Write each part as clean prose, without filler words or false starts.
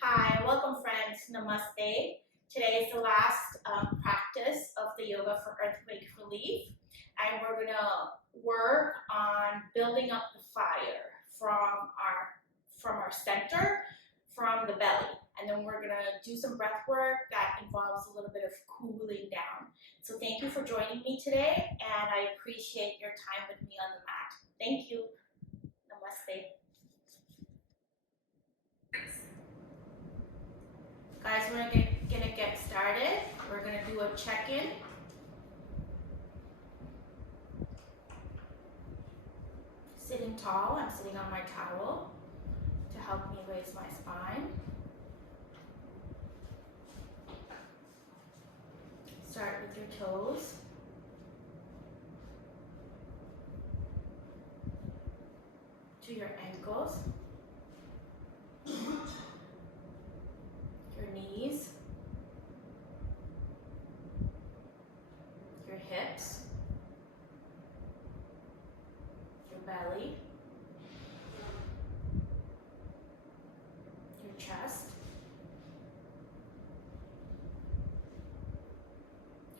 Hi, welcome friends, Namaste. Today is the last practice of the yoga for earthquake relief, and we're gonna work on building up the fire from our center, from the belly, and then we're gonna do some breath work that involves a little bit of cooling down. So thank you for joining me today, and I appreciate your time with me on the mat. Thank you. Namaste. Guys, we're gonna get started. We're gonna do a check-in. Sitting tall, I'm sitting on my towel to help me raise my spine. Start with your toes. To your ankles. Your knees, your hips, your belly, your chest,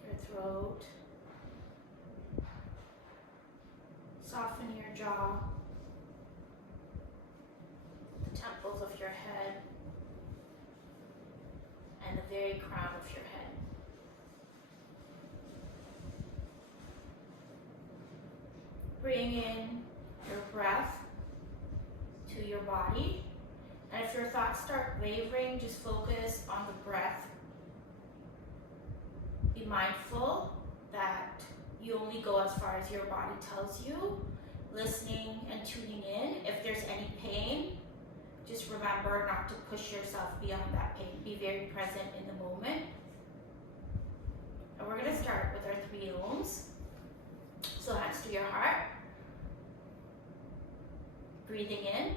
your throat. Soften your jaw, the temples of your head, and the very crown of your head. Bring in your breath to your body, and if your thoughts start wavering, just focus on the breath. Be mindful that you only go as far as your body tells you, listening and tuning in. If there's any pain, just remember not to push yourself beyond that pain. Be very present in the moment. And we're going to start with our 3 Oms. So hands to your heart. Breathing in.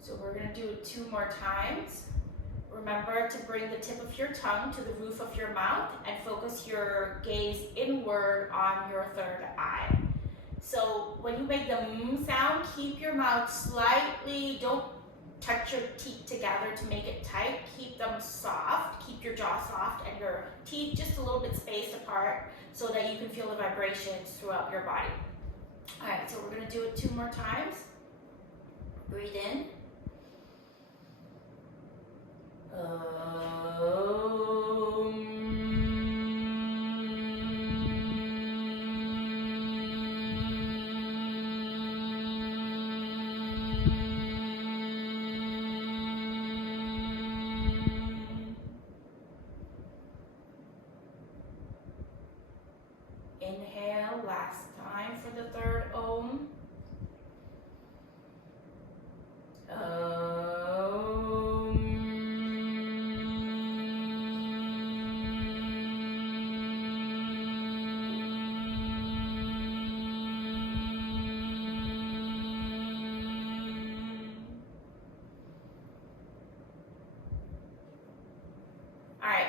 So we're going to do it 2 more times. Remember to bring the tip of your tongue to the roof of your mouth and focus your gaze inward on your 3rd eye. So when you make the sound, keep your mouth slightly, don't touch your teeth together to make it tight. Keep them soft, keep your jaw soft and your teeth just a little bit spaced apart so that you can feel the vibrations throughout your body. All right, so we're going to do it 2 more times. Breathe in. Inhale, last time for the 3rd Om.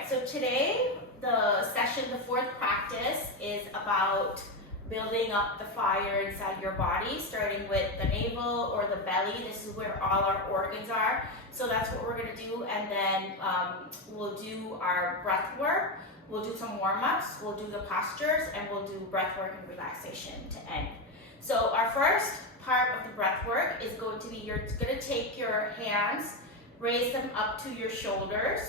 So today, the session, the 4th practice, is about building up the fire inside your body, starting with the navel or the belly. This is where all our organs are. So that's what we're going to do, and then we'll do our breath work. We'll do some warm-ups, we'll do the postures, and we'll do breath work and relaxation to end. So our first part of the breath work is going to be, you're going to take your hands, raise them up to your shoulders.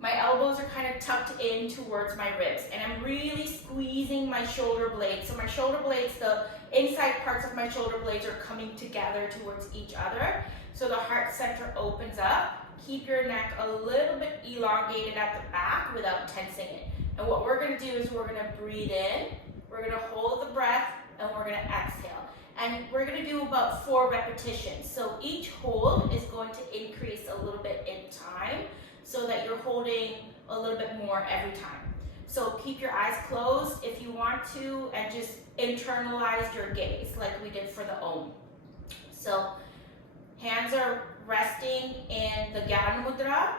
My elbows are kind of tucked in towards my ribs, and I'm really squeezing my shoulder blades. So my shoulder blades, the inside parts of my shoulder blades are coming together towards each other. So the heart center opens up. Keep your neck a little bit elongated at the back without tensing it. And what we're going to do is we're going to breathe in, we're going to hold the breath, and we're going to exhale. And we're going to do about 4 repetitions. So each hold is going to increase a little bit in time, so that you're holding a little bit more every time. So keep your eyes closed if you want to, and just internalize your gaze like we did for the Om. So hands are resting in the Gyan Mudra,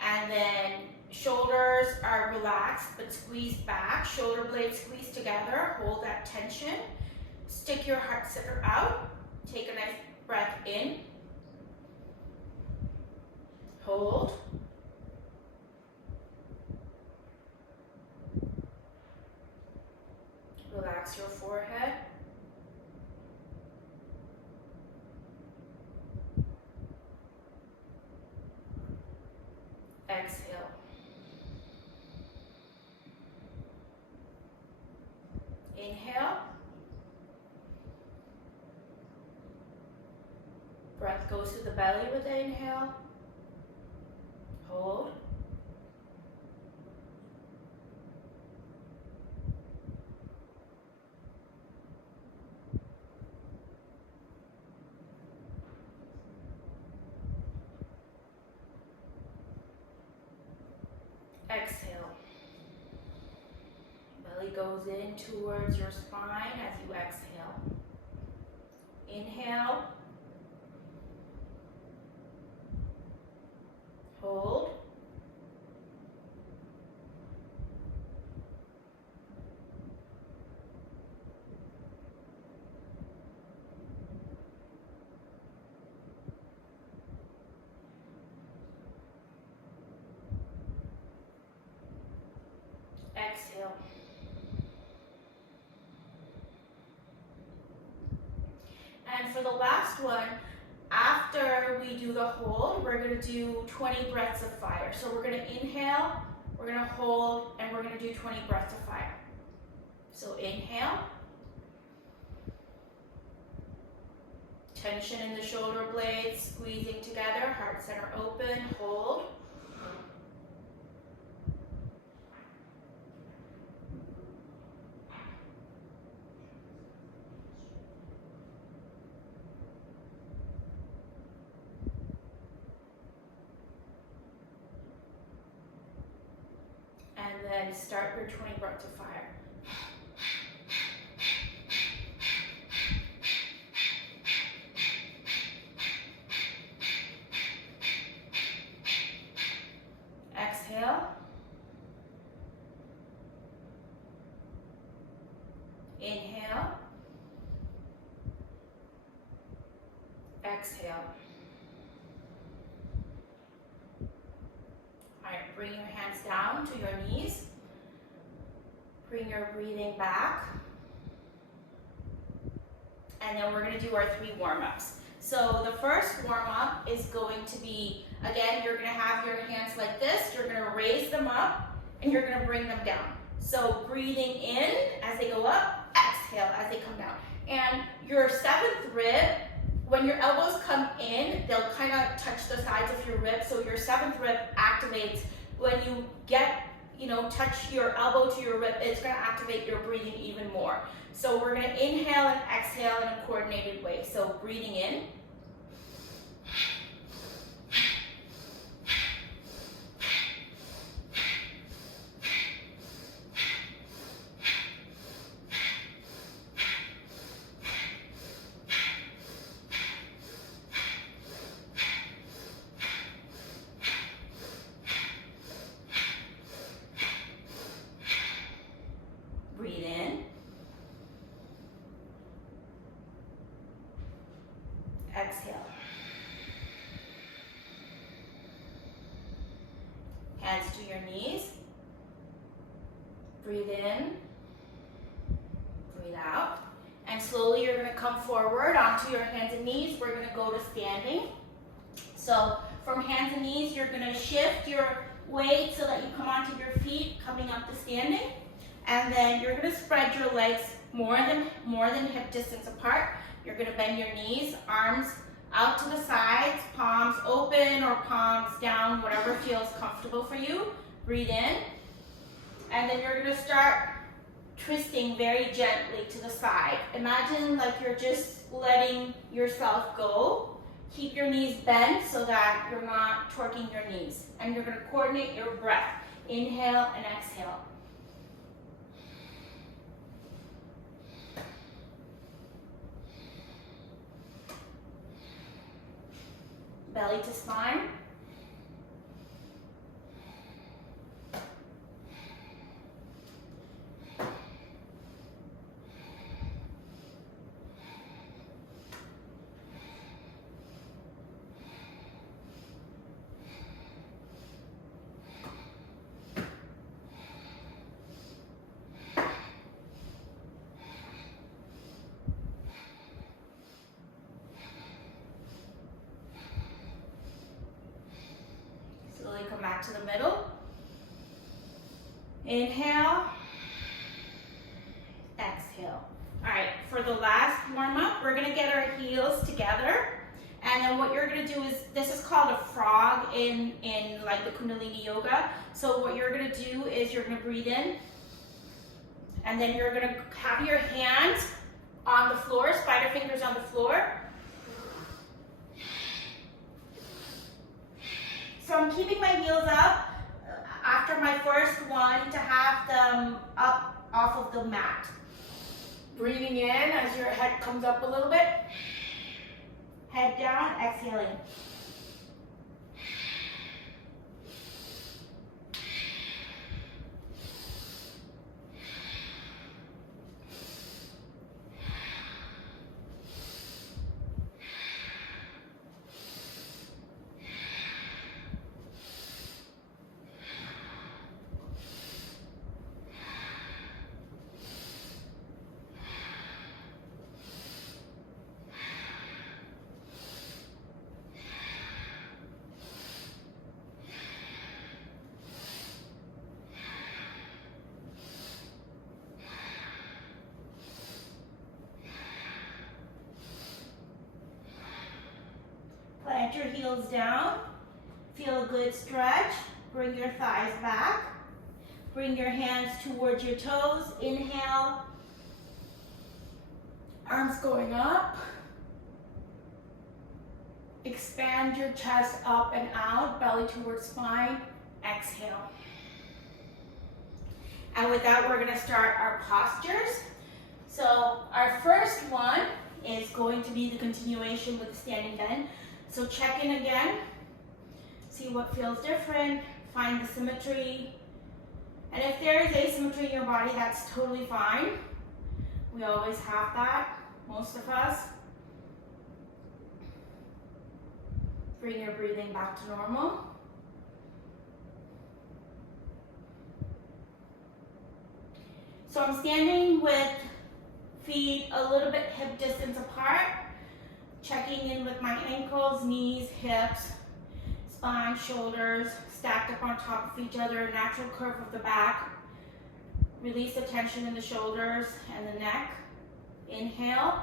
and then shoulders are relaxed but squeezed back. Shoulder blades squeeze together. Hold that tension. Stick your heart center out. Take a nice breath in. Hold. Relax your forehead. Exhale. Inhale. Breath goes to the belly with the inhale. Hold. Exhale. Belly goes in towards your spine as you exhale. Inhale. Hold. Exhale. And for the last one, after we do the hold, we're going to do 20 breaths of fire. So we're going to inhale, we're going to hold, and we're going to do 20 breaths of fire. So inhale. Tension in the shoulder blades, squeezing together, heart center open, hold. And then start your 20 breaths of fire. Exhale. Inhale. Exhale. All right, bring your hands down to your knees. Bring your breathing back. And then we're going to do our 3 warm-ups. So the first warm-up is going to be, again, you're going to have your hands like this. You're going to raise them up, and you're going to bring them down. So breathing in as they go up, exhale as they come down. And your 7th rib, when your elbows come in, they'll kind of touch the sides of your rib. So your 7th rib activates when you get, touch your elbow to your rib. It's going to activate your breathing even more. So we're going to inhale and exhale in a coordinated way. So breathing in. Breathe in. Exhale. Hands to your knees. Breathe in. Breathe out. And slowly you're going to come forward onto your hands and knees. We're going to go to standing. So from hands and knees, you're going to shift your weight so that you come onto your feet, coming up to standing. And then you're going to spread your legs more than hip distance apart. You're going to bend your knees, arms out to the sides, palms open or palms down, whatever feels comfortable for you. Breathe in. And then you're going to start twisting very gently to the side. Imagine like you're just letting yourself go. Keep your knees bent so that you're not torquing your knees. And you're going to coordinate your breath. Inhale and exhale. belly to spine. Slowly come back to the middle. Inhale. Exhale. All right, for the last warm-up, we're gonna get our heels together. And then what you're gonna do is, this is called a frog in like the Kundalini yoga. So what you're gonna do is you're gonna breathe in, and then you're gonna have your hands on the floor, spider fingers on the floor. So I'm keeping my heels up after my first one to have them up off of the mat. Breathing in as your head comes up a little bit. Head down, exhaling. Plant your heels down. Feel a good stretch. Bring your thighs back. Bring your hands towards your toes. Inhale. Arms going up. Expand your chest up and out. Belly towards spine. Exhale. And with that, we're going to start our postures. So our first one is going to be the continuation with the standing bend. So check in again, see what feels different, find the symmetry. And if there is asymmetry in your body, that's totally fine. We always have that, most of us. Bring your breathing back to normal. So I'm standing with feet a little bit hip distance apart. Checking in with my ankles, knees, hips, spine, shoulders, stacked up on top of each other, natural curve of the back. Release the tension in the shoulders and the neck. Inhale.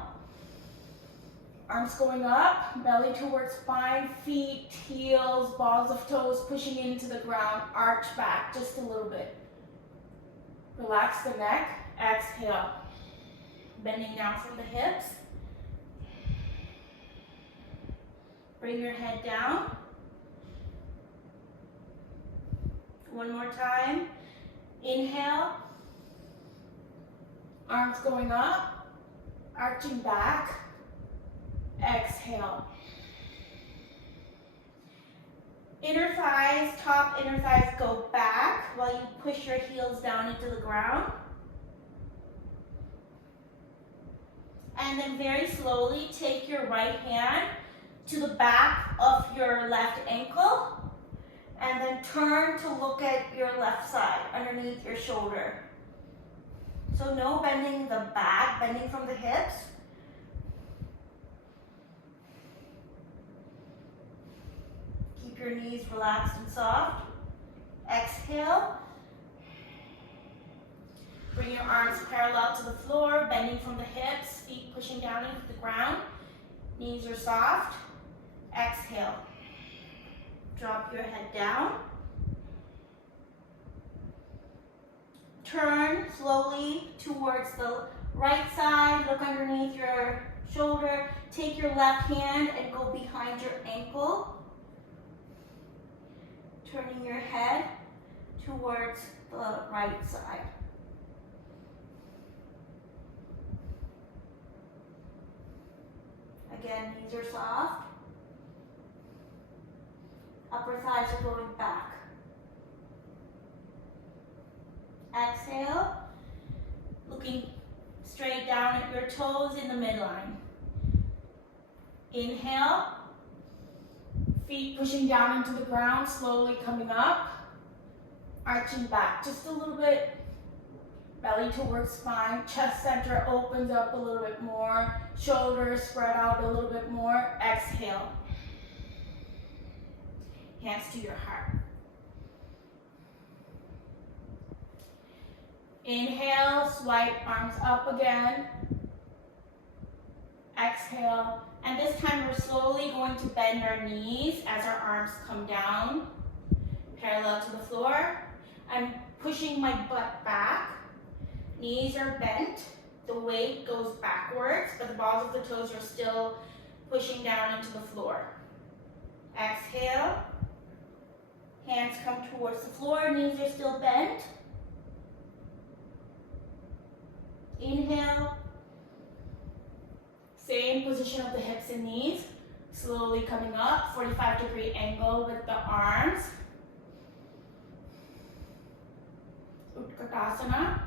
Arms going up, belly towards spine, feet, heels, balls of toes pushing into the ground, arch back just a little bit. Relax the neck, exhale. Bending down from the hips. Bring your head down. One more time. Inhale. Arms going up, arching back. Exhale. Inner thighs, top inner thighs go back while you push your heels down into the ground. And then very slowly take your right hand to the back of your left ankle, and then turn to look at your left side underneath your shoulder. So no bending the back, bending from the hips. Keep your knees relaxed and soft. Exhale. Bring your arms parallel to the floor, bending from the hips, feet pushing down into the ground. Knees are soft. Exhale. Drop your head down. Turn slowly towards the right side. Look underneath your shoulder. Take your left hand and go behind your ankle. Turning your head towards the right side. Again, knees are soft. Upper thighs are going back. Exhale, looking straight down at your toes in the midline. Inhale, feet pushing down into the ground, slowly coming up, arching back just a little bit, belly towards spine, chest center opens up a little bit more, shoulders spread out a little bit more. Exhale, hands to your heart. Inhale, swipe arms up again. Exhale, and this time we're slowly going to bend our knees as our arms come down, parallel to the floor. I'm pushing my butt back. Knees are bent. The weight goes backwards, but the balls of the toes are still pushing down into the floor. Exhale, hands come towards the floor, knees are still bent. Inhale, same position of the hips and knees, slowly coming up, 45-degree angle with the arms. Utkatasana.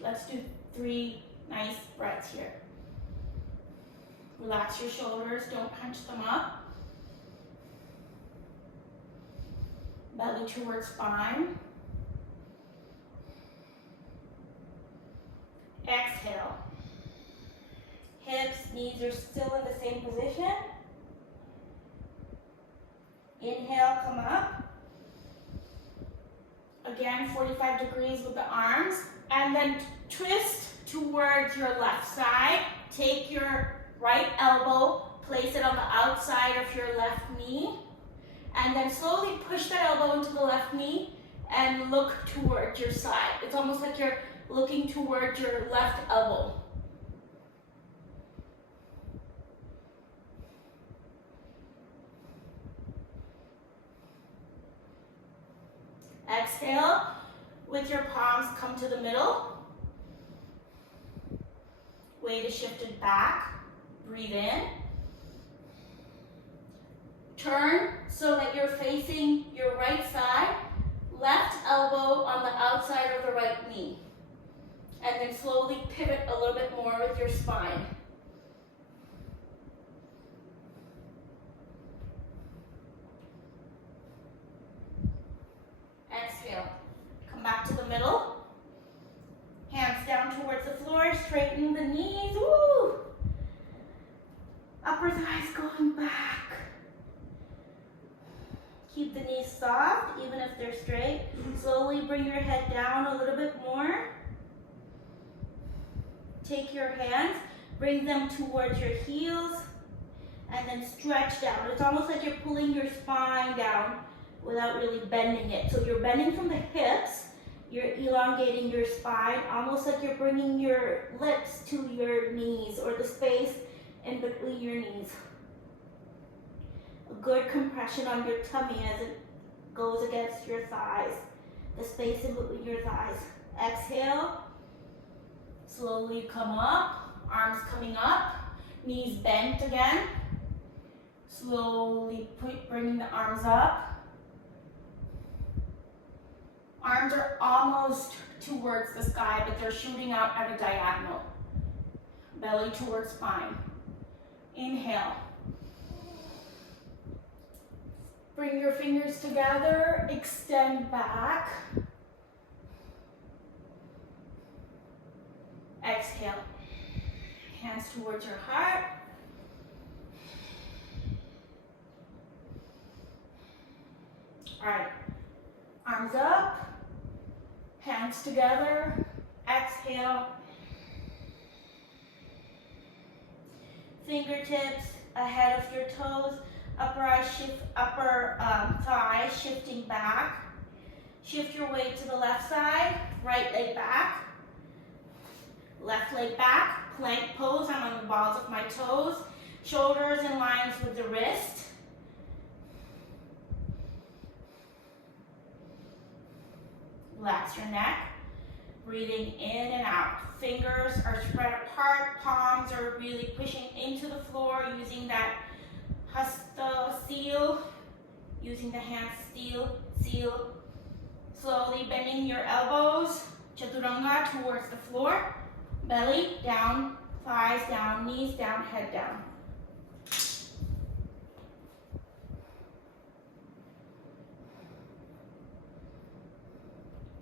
Let's do 3 nice breaths here. Relax your shoulders, don't hunch them up. Belly towards spine. Exhale. Hips, knees are still in the same position. Inhale, come up. Again, 45 degrees with the arms. And then twist towards your left side. Take your right elbow, place it on the outside of your left knee. And then slowly push that elbow into the left knee and look towards your side. It's almost like you're looking towards your left elbow. Exhale, with your palms come to the middle. Weight is shifted back. Breathe in. Turn so that you're facing your right side. Left elbow on the outside of the right knee. And then slowly pivot a little bit more with your spine. Exhale. Come back to the middle. Hands down towards the floor. Straighten the knees. Woo! Upper thighs going back. Keep the knees soft, even if they're straight. Slowly bring your head down a little bit more. Take your hands, bring them towards your heels, and then stretch down. It's almost like you're pulling your spine down without really bending it. So you're bending from the hips, you're elongating your spine, almost like you're bringing your lips to your knees or the space in between your knees. A good compression on your tummy as it goes against your thighs, the space in between your thighs. Exhale. Slowly come up, arms coming up, knees bent again. Slowly bringing the arms up. Arms are almost towards the sky, but they're shooting out at a diagonal. Belly towards spine. Inhale. Bring your fingers together, extend back. Exhale. Hands towards your heart. All right. Arms up. Hands together. Exhale. Fingertips ahead of your toes. Upper thigh shifting back. Shift your weight to the left side. Right leg back. Left leg back, plank pose, I'm on the balls of my toes. Shoulders in lines with the wrist. Relax your neck. Breathing in and out. Fingers are spread apart, palms are really pushing into the floor, using that Hasta seal, using the hands seal. Slowly bending your elbows, chaturanga towards the floor. Belly down, thighs down, knees down, head down.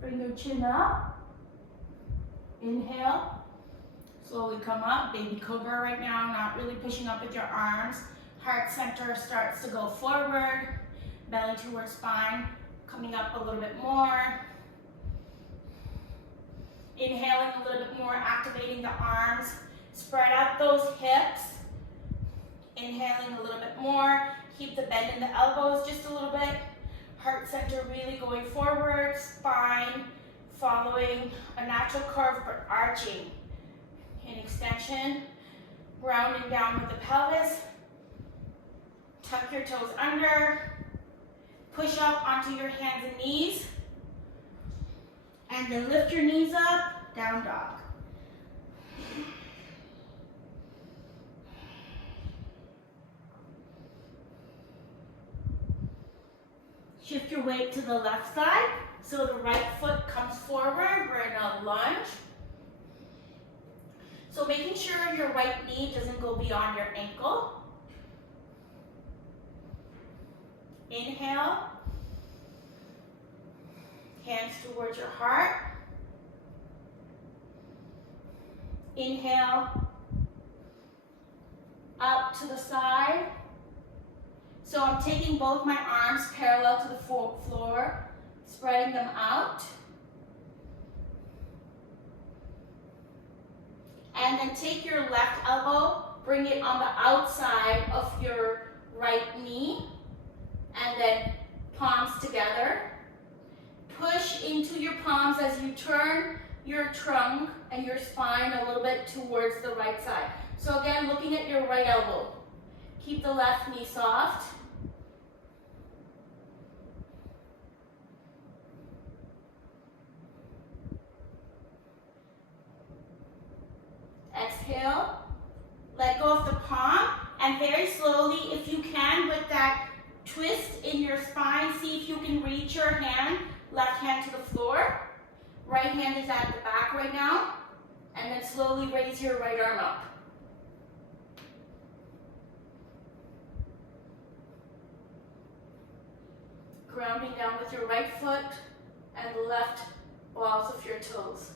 Bring your chin up. Inhale. Slowly come up, baby cobra right now, not really pushing up with your arms. Heart center starts to go forward, belly towards spine, coming up a little bit more. Inhaling a little bit more, activating the arms. Spread out those hips. Inhaling a little bit more. Keep the bend in the elbows just a little bit. Heart center really going forward, spine following a natural curve but arching. In extension, grounding down with the pelvis. Tuck your toes under. Push up onto your hands and knees. And then lift your knees up, down dog. Shift your weight to the left side, so the right foot comes forward. We're in a lunge. So making sure your right knee doesn't go beyond your ankle. Inhale. Hands towards your heart. Inhale. Up to the side. So I'm taking both my arms parallel to the floor, spreading them out. And then take your left elbow, bring it on the outside of your right knee, and then palms together. Push into your palms as you turn your trunk and your spine a little bit towards the right side. So again, looking at your right elbow. Keep the left knee soft. Exhale. Let go of the palm, and very slowly, if you can, with that twist in your spine, see if you can reach your hand, left hand to the floor. Right hand is at the back right now. And then slowly raise your right arm up. Grounding down with your right foot and the left balls of your toes.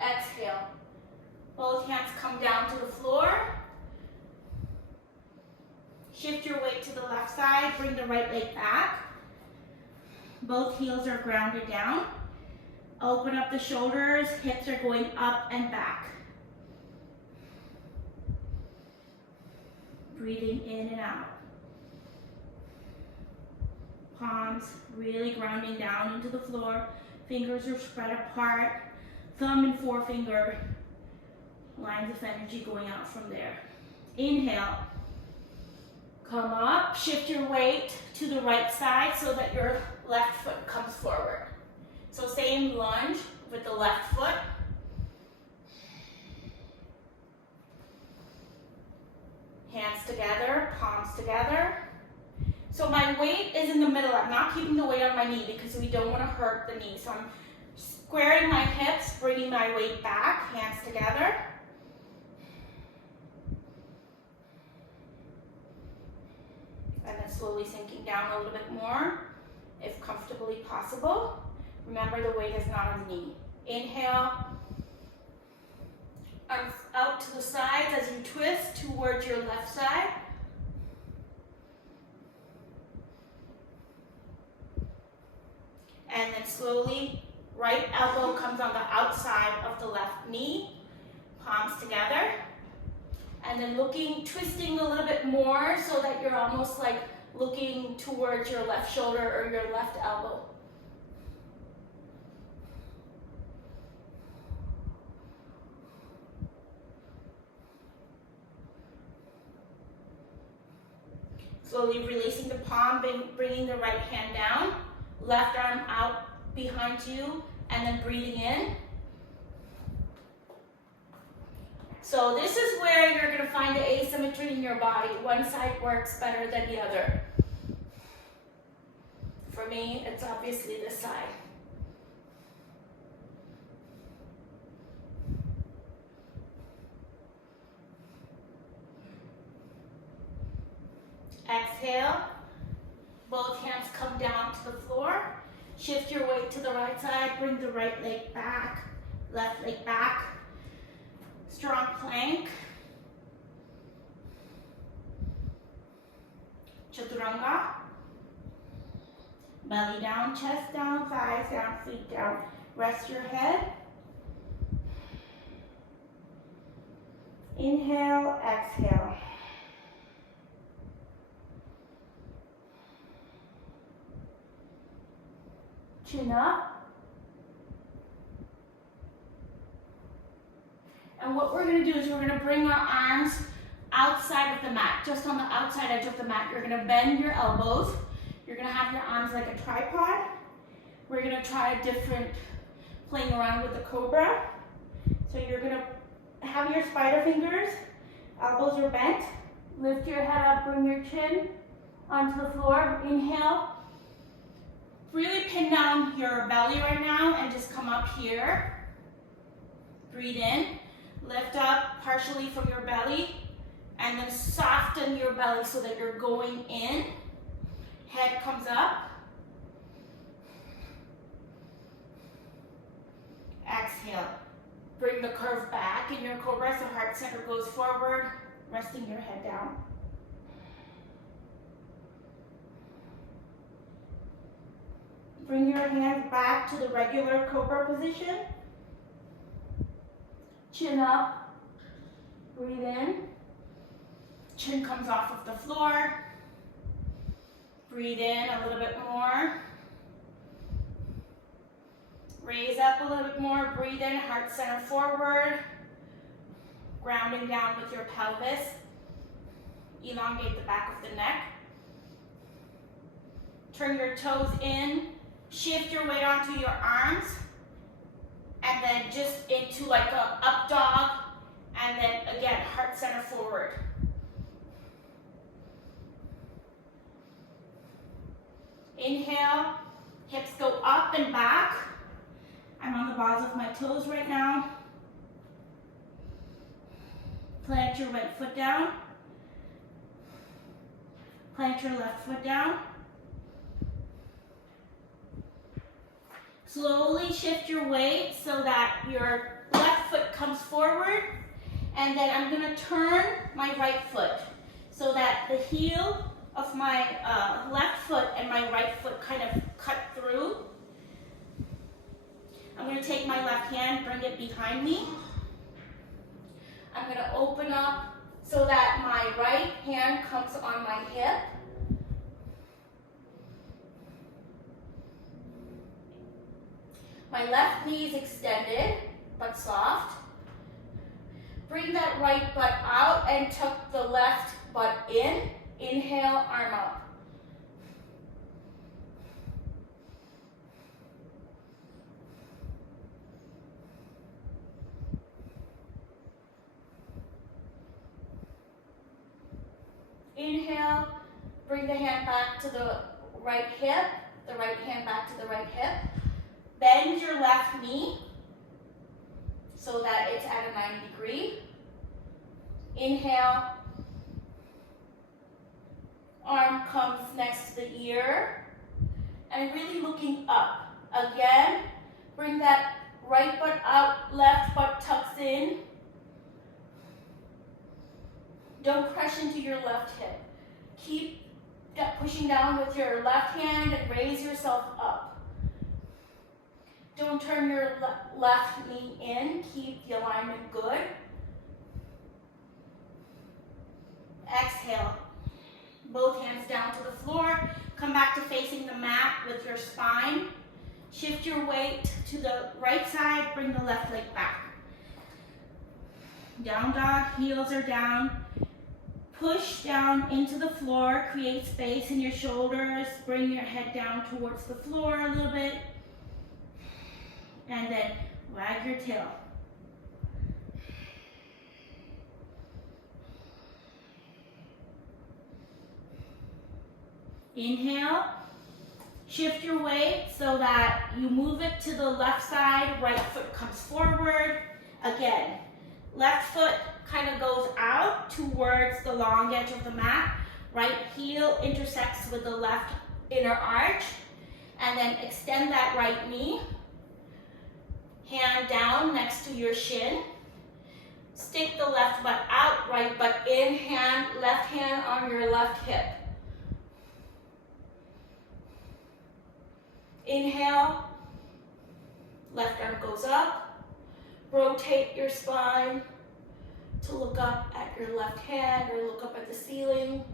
Exhale. Both hands come down to the floor. Shift your weight to the left side. Bring the right leg back. Both heels are grounded down. Open up the shoulders. Hips are going up and back. Breathing in and out. Palms really grounding down into the floor. Fingers are spread apart. Thumb and forefinger. Lines of energy going out from there. Inhale. Come up. Shift your weight to the right side so that your left foot comes forward. So same lunge with the left foot. Hands together, palms together. So my weight is in the middle. I'm not keeping the weight on my knee because we don't want to hurt the knee. So I'm squaring my hips, bringing my weight back, hands together. And then slowly sinking down a little bit more, if comfortably possible. Remember, the weight is not on the knee. Inhale. Arms out to the sides as you twist towards your left side. And then slowly, right elbow comes on the outside of the left knee. Palms together. And then twisting a little bit more so that you're almost like looking towards your left shoulder or your left elbow. Slowly releasing the palm, bringing the right hand down, left arm out behind you, and then breathing in. So this is where you're going to find the asymmetry in your body. One side works better than the other. For me, it's obviously this side. Exhale. Both hands come down to the floor. Shift your weight to the right side. Bring the right leg back, left leg back. Strong plank. Chaturanga. Belly down, chest down, thighs down, feet down. Rest your head. Inhale, exhale. Chin up. And what we're going to do is we're going to bring our arms outside of the mat, just on the outside edge of the mat. You're going to bend your elbows. You're going to have your arms like a tripod. We're going to try a different playing around with the cobra. So you're going to have your spider fingers, elbows are bent. Lift your head up, bring your chin onto the floor. Inhale. Really pin down your belly right now and just come up here. Breathe in. Lift up partially from your belly and then soften your belly so that you're going in. Head comes up. Exhale. Bring the curve back in your cobra so heart center goes forward, resting your head down. Bring your hands back to the regular cobra position. Chin up. Breathe in. Chin comes off of the floor. Breathe in a little bit more. Raise up a little bit more. Breathe in, heart center forward. Grounding down with your pelvis. Elongate the back of the neck. Turn your toes in. Shift your weight onto your arms. And then just into like a up dog. And then again, heart center forward. Inhale, hips go up and back. I'm on the balls of my toes right now. Plant your right foot down. Plant your left foot down. Slowly shift your weight so that your left foot comes forward. And then I'm going to turn my right foot so that the heel of my left foot and my right foot kind of cut through. I'm going to take my left hand, bring it behind me. I'm going to open up so that my right hand comes on my hip. My left knee is extended but soft. Bring that right butt out and tuck the left butt in. Inhale, arm up. Inhale, bring the hand back to the right hip, the right hand back to the right hip. Bend your left knee so that it's at a 90 degree. Inhale. Arm comes next to the ear. And really looking up. Again, bring that right butt out, left butt tucks in. Don't crush into your left hip. Keep pushing down with your left hand and raise yourself up. Don't turn your left knee in. Keep the alignment good. Exhale. Both hands down to the floor. Come back to facing the mat with your spine. Shift your weight to the right side. Bring the left leg back. Down dog, heels are down. Push down into the floor. Create space in your shoulders. Bring your head down towards the floor a little bit. And then wag your tail. Inhale. Shift your weight so that you move it to the left side, right foot comes forward. Again, left foot kind of goes out towards the long edge of the mat. Right heel intersects with the left inner arch. And then extend that right knee. Hand down next to your shin. Stick the left butt out, right butt in, left hand on your left hip. Inhale, left arm goes up. Rotate your spine to look up at your left hand or look up at the ceiling.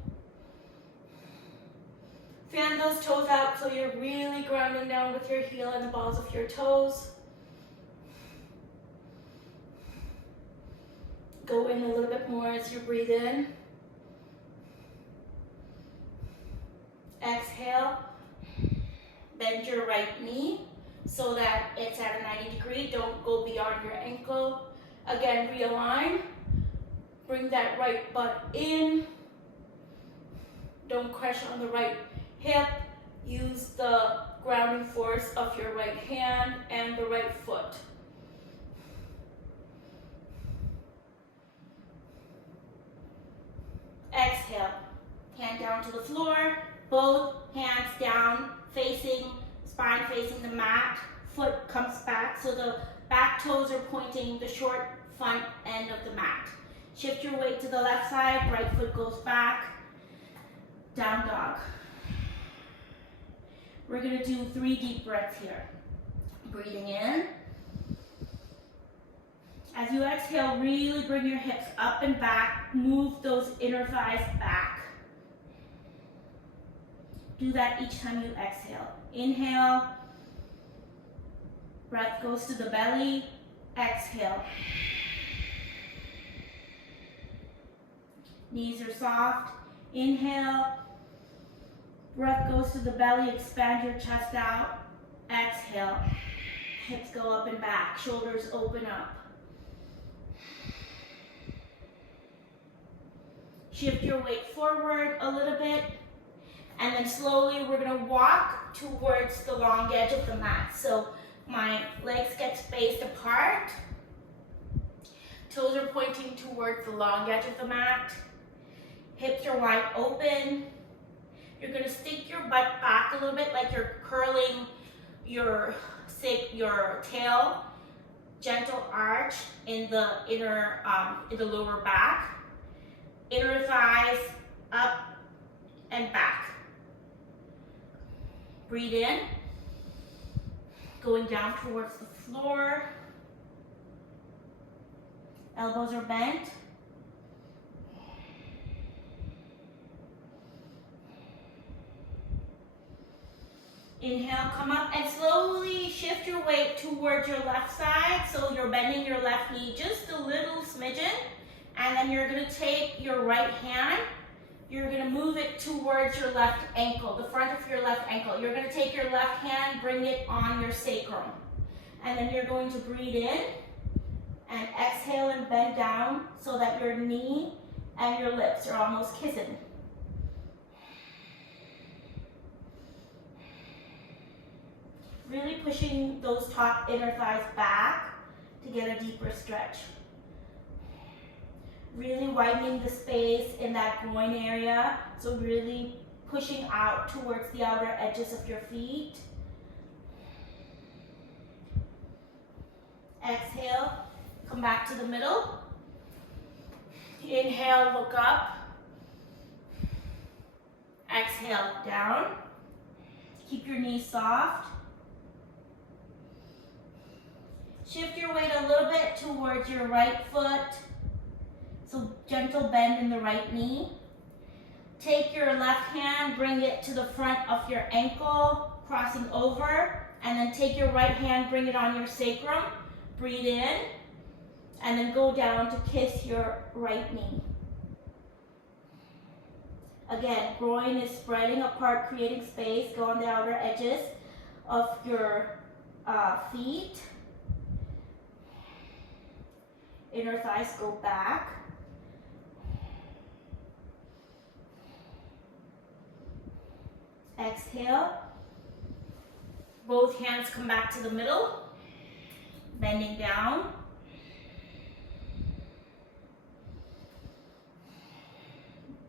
Fan those toes out so you're really grounding down with your heel and the balls of your toes. Go in a little bit more as you breathe in. Exhale. Bend your right knee so that it's at a 90 degree. Don't go beyond your ankle. Again, realign. Bring that right butt in. Don't crush on the right hip. Use the grounding force of your right hand and the right foot. Exhale. Hand down to the floor. Both hands down, spine facing the mat. Foot comes back, so the back toes are pointing the short front end of the mat. Shift your weight to the left side, right foot goes back. Down dog. We're gonna do 3 deep breaths here. Breathing in. As you exhale, really bring your hips up and back. Move those inner thighs back. Do that each time you exhale. Inhale. Breath goes to the belly. Exhale. Knees are soft. Inhale. Breath goes to the belly. Expand your chest out. Exhale. Hips go up and back. Shoulders open up. Shift your weight forward a little bit. And then slowly we're gonna walk towards the long edge of the mat. So my legs get spaced apart. Toes are pointing towards the long edge of the mat. Hips are wide open. You're gonna stick your butt back a little bit like you're curling your tail. Gentle arch in the lower back. Inner thighs up and back. Breathe in, going down towards the floor. Elbows are bent. Inhale, come up and slowly shift your weight towards your left side. So you're bending your left knee just a little smidgen. And then you're gonna take your right hand. You're gonna move it towards your left ankle, the front of your left ankle. You're gonna take your left hand, bring it on your sacrum. And then you're going to breathe in and exhale and bend down so that your knee and your lips are almost kissing. Really pushing those top inner thighs back to get a deeper stretch. Really widening the space in that groin area, so really pushing out towards the outer edges of your feet. Exhale, come back to the middle. Inhale, look up. Exhale, down. Keep your knees soft. Shift your weight a little bit towards your right foot. So gentle bend in the right knee. Take your left hand, bring it to the front of your ankle, crossing over, and then take your right hand, bring it on your sacrum. Breathe in, and then go down to kiss your right knee. Again, groin is spreading apart, creating space. Go on the outer edges of your feet. Inner thighs go back. Exhale. Both hands come back to the middle, bending down.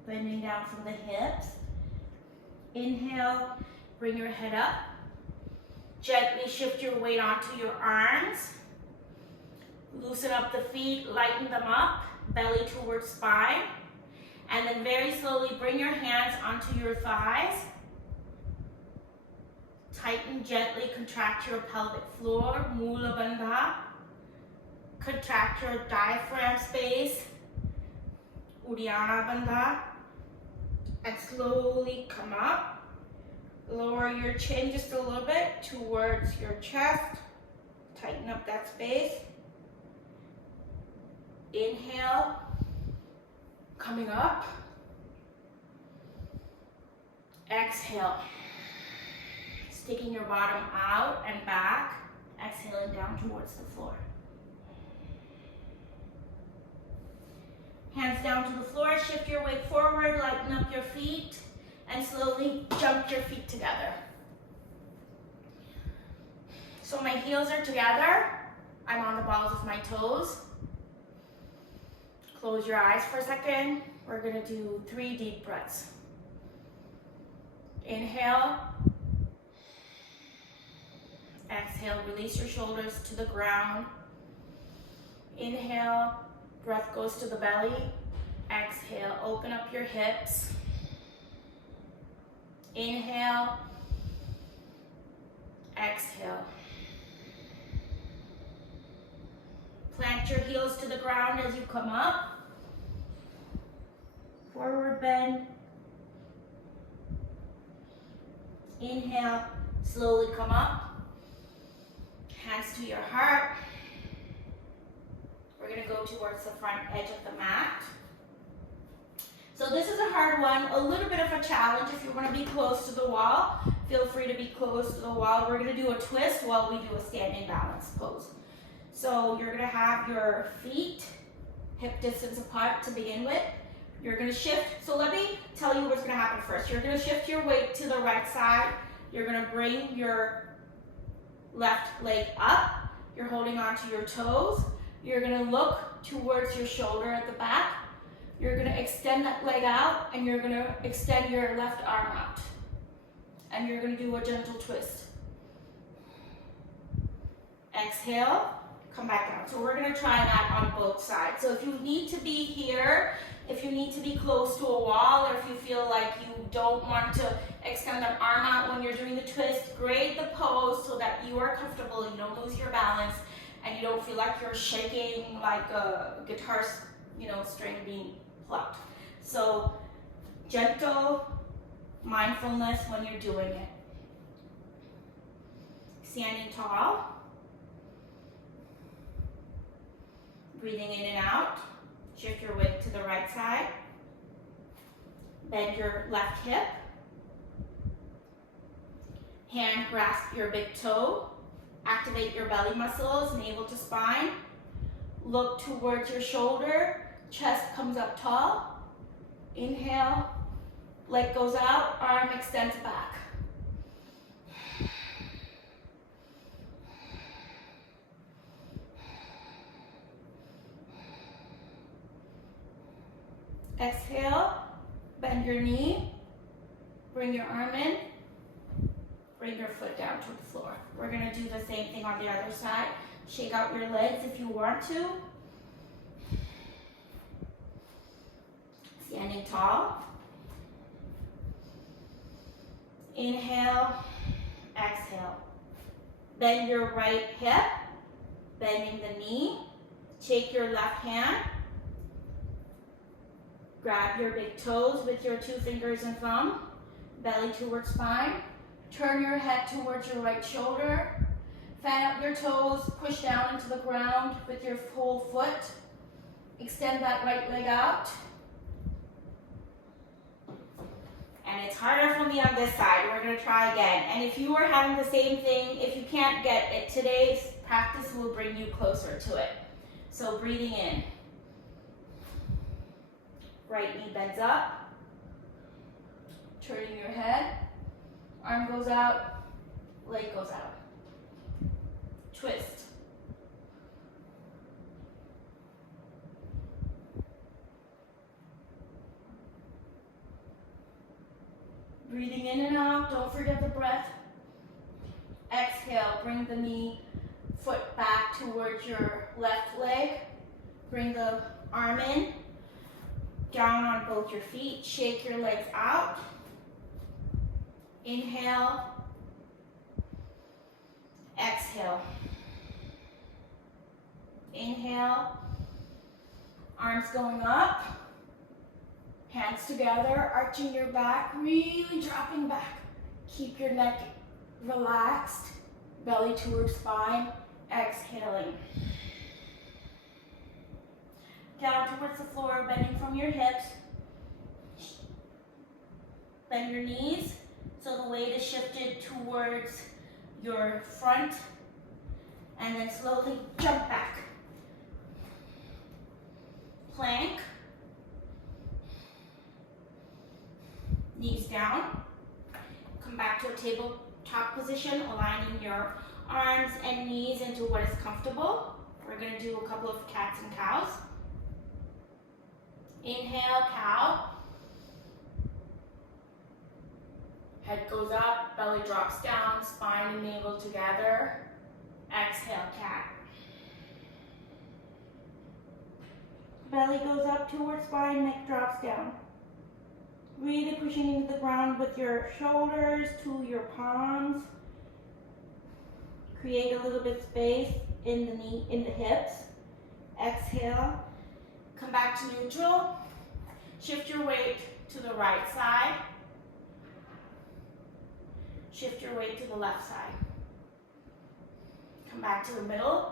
Bending down from the hips. Inhale, bring your head up. Gently shift your weight onto your arms. Loosen up the feet, lighten them up, belly towards spine. And then very slowly bring your hands onto your thighs. Tighten, gently contract your pelvic floor, Mula Bandha. Contract your diaphragm space, Uddiyana Bandha. And slowly come up. Lower your chin just a little bit towards your chest. Tighten up that space. Inhale, coming up. Exhale, sticking your bottom out and back. Exhaling down towards the floor. Hands down to the floor, shift your weight forward, lighten up your feet, and slowly jump your feet together. So my heels are together. I'm on the balls of my toes. Close your eyes for a second. We're gonna do 3 deep breaths. Inhale. Exhale, release your shoulders to the ground. Inhale, breath goes to the belly. Exhale, open up your hips. Inhale. Exhale. Plant your heels to the ground as you come up. Forward bend. Inhale, slowly come up. Hands to your heart. We're gonna go towards the front edge of the mat. So this is a hard one, a little bit of a challenge. If you wanna be close to the wall, feel free to be close to the wall. We're gonna do a twist while we do a standing balance pose. So you're gonna have your feet hip distance apart to begin with. You're gonna shift, so let me tell you what's gonna happen first. You're gonna shift your weight to the right side. You're gonna bring your left leg up. You're holding onto your toes. You're gonna look towards your shoulder at the back. You're gonna extend that leg out and you're gonna extend your left arm out. And you're gonna do a gentle twist. Exhale, come back down. So we're gonna try that on both sides. So if you need to be here, if you need to be close to a wall, or if you feel like you don't want to extend that arm out when you're doing the twist, grade the pose so that you are comfortable, you don't lose your balance, and you don't feel like you're shaking like a guitar, string being plucked. So gentle mindfulness when you're doing it. Standing tall. Breathing in and out. Shift your weight to the right side. Bend your left hip. Hand grasp your big toe. Activate your belly muscles, navel to spine. Look towards your shoulder. Chest comes up tall. Inhale. Leg goes out, arm extends back. Exhale, bend your knee, bring your arm in, bring your foot down to the floor. We're gonna do the same thing on the other side. Shake out your legs if you want to. Standing tall. Inhale, exhale. Bend your right hip, bending the knee. Take your left hand. Grab your big toes with your 2 fingers and thumb, belly towards spine. Turn your head towards your right shoulder. Fan up your toes, push down into the ground with your whole foot. Extend that right leg out. And it's harder from on this side. We're gonna try again. And if you are having the same thing, if you can't get it, today's practice will bring you closer to it. So breathing in. Right knee bends up, turning your head, Arm goes out, leg goes out. Twist. Breathing in and out, don't forget the breath. Exhale, bring the knee, foot back towards your left leg. Bring the arm in, down on both your feet. Shake your legs out. Inhale. Exhale. Inhale. Arms going up. Hands together, arching your back, really dropping back. Keep your neck relaxed, belly towards spine, exhaling. Down towards the floor, bending from your hips. Bend your knees so the weight is shifted towards your front, and then slowly jump back. Plank. Knees down. Come back to a tabletop position, aligning your arms and knees into what is comfortable. We're going to do a couple of cats and cows. Inhale, cow. Head goes up, belly drops down, spine and navel together. Exhale, cat. Belly goes up towards spine, neck drops down. Really pushing into the ground with your shoulders to your palms. Create a little bit space in the knee, in the hips. Exhale. Come back to neutral. Shift your weight to the right side. Shift your weight to the left side. Come back to the middle.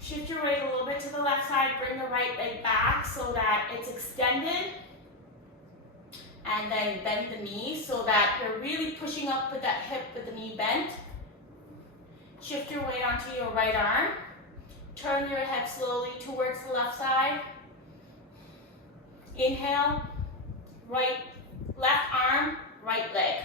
Shift your weight a little bit to the left side. Bring the right leg back so that it's extended. And then bend the knee so that you're really pushing up with that hip with the knee bent. Shift your weight onto your right arm. Turn your head slowly towards the left side. Inhale, left arm, right leg.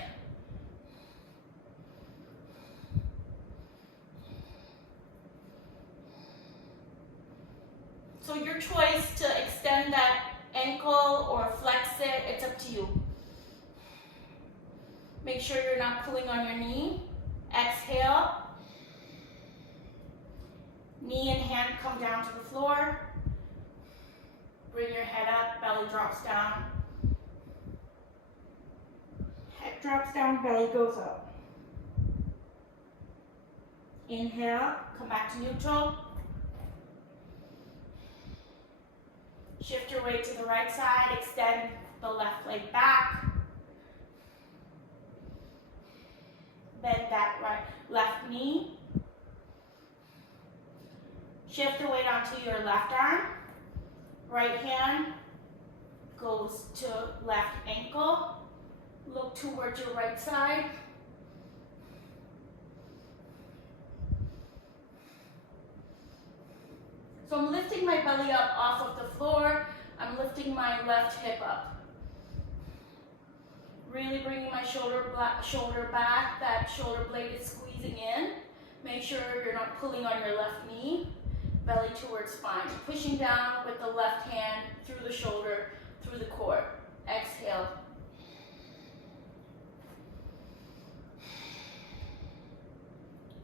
So your choice to extend that ankle or flex it, it's up to you. Make sure you're not pulling on your knee. Exhale. Knee and hand come down to the floor. Bring your head up, belly drops down. Head drops down, belly goes up. Inhale, come back to neutral. Shift your weight to the right side, extend the left leg back. Bend that left knee. Shift the weight onto your left arm. Right hand goes to left ankle. Look towards your right side. So I'm lifting my belly up off of the floor. I'm lifting my left hip up. Really bringing my shoulder back. That shoulder blade is squeezing in. Make sure you're not pulling on your left knee. Belly towards spine. Pushing down with the left hand through the shoulder, through the core. Exhale.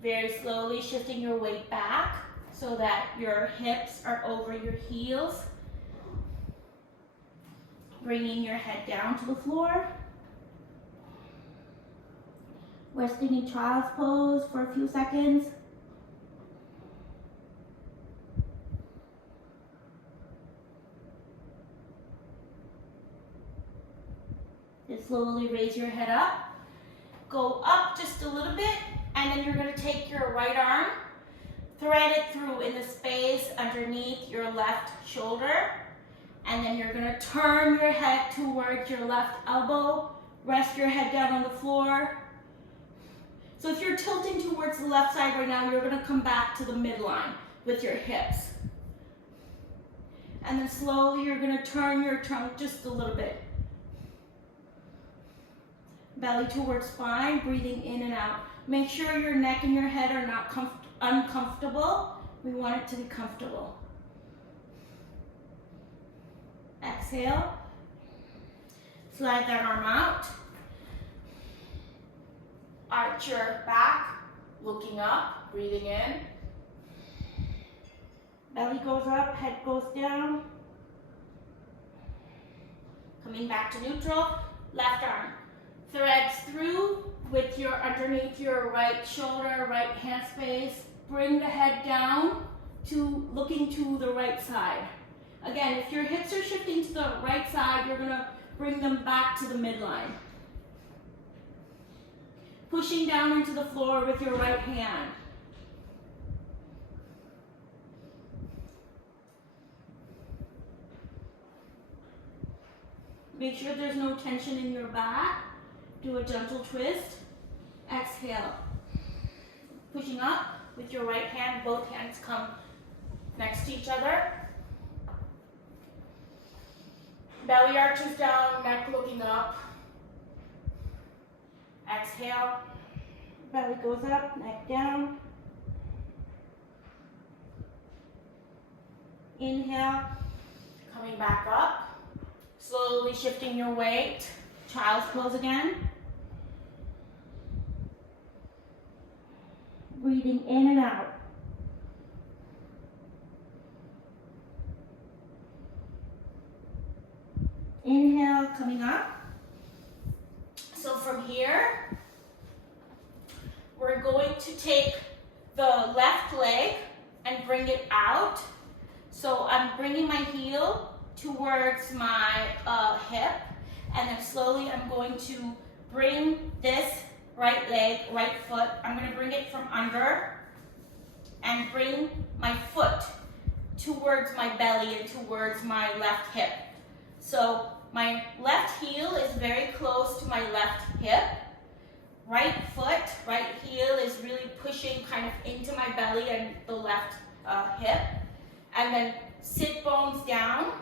Very slowly shifting your weight back so that your hips are over your heels. Bringing your head down to the floor. Resting in child's pose for a few seconds. Then slowly raise your head up. Go up just a little bit, and then you're going to take your right arm, thread it through in the space underneath your left shoulder, and then you're going to turn your head towards your left elbow. Rest your head down on the floor. So if you're tilting towards the left side right now, you're going to come back to the midline with your hips. And then slowly you're going to turn your trunk just a little bit. Belly towards spine, breathing in and out. Make sure your neck and your head are not uncomfortable. We want it to be comfortable. Exhale. Slide that arm out. Arch your back, looking up, breathing in. Belly goes up, head goes down. Coming back to neutral, left arm. Threads through with your underneath your right shoulder, right hand space. Bring the head down to looking to the right side. Again, if your hips are shifting to the right side, you're gonna bring them back to the midline. Pushing down into the floor with your right hand. Make sure there's no tension in your back. Do a gentle twist. Exhale. Pushing up with your right hand, both hands come next to each other. Belly arches down, neck looking up. Exhale. Belly goes up, neck down. Inhale. Coming back up. Slowly shifting your weight. Child's pose again. Breathing in and out. Inhale, coming up. So from here, we're going to take the left leg and bring it out. So I'm bringing my heel towards my hip, and then slowly I'm going to bring this right leg, right foot, I'm going to bring it from under and bring my foot towards my belly and towards my left hip. So my left heel is very close to my left hip. Right foot, right heel is really pushing kind of into my belly and the left hip. And then sit bones down.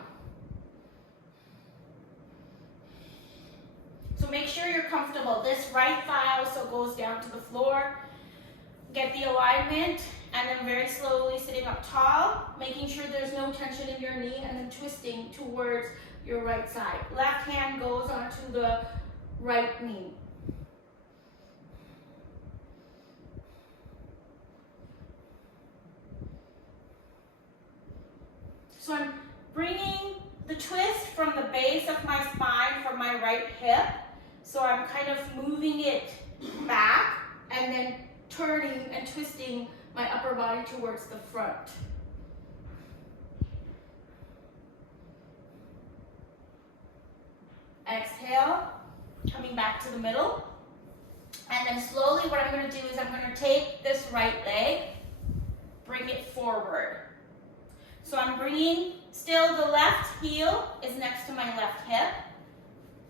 So make sure you're comfortable. This right thigh also goes down to the floor. Get the alignment, and then very slowly sitting up tall, making sure there's no tension in your knee, and then twisting towards your right side. Left hand goes onto the right knee. So I'm bringing the twist from the base of my spine from my right hip. So I'm kind of moving it back and then turning and twisting my upper body towards the front. Exhale, coming back to the middle. And then slowly what I'm going to do is I'm going to take this right leg, bring it forward. So I'm bringing, still the left heel is next to my left hip.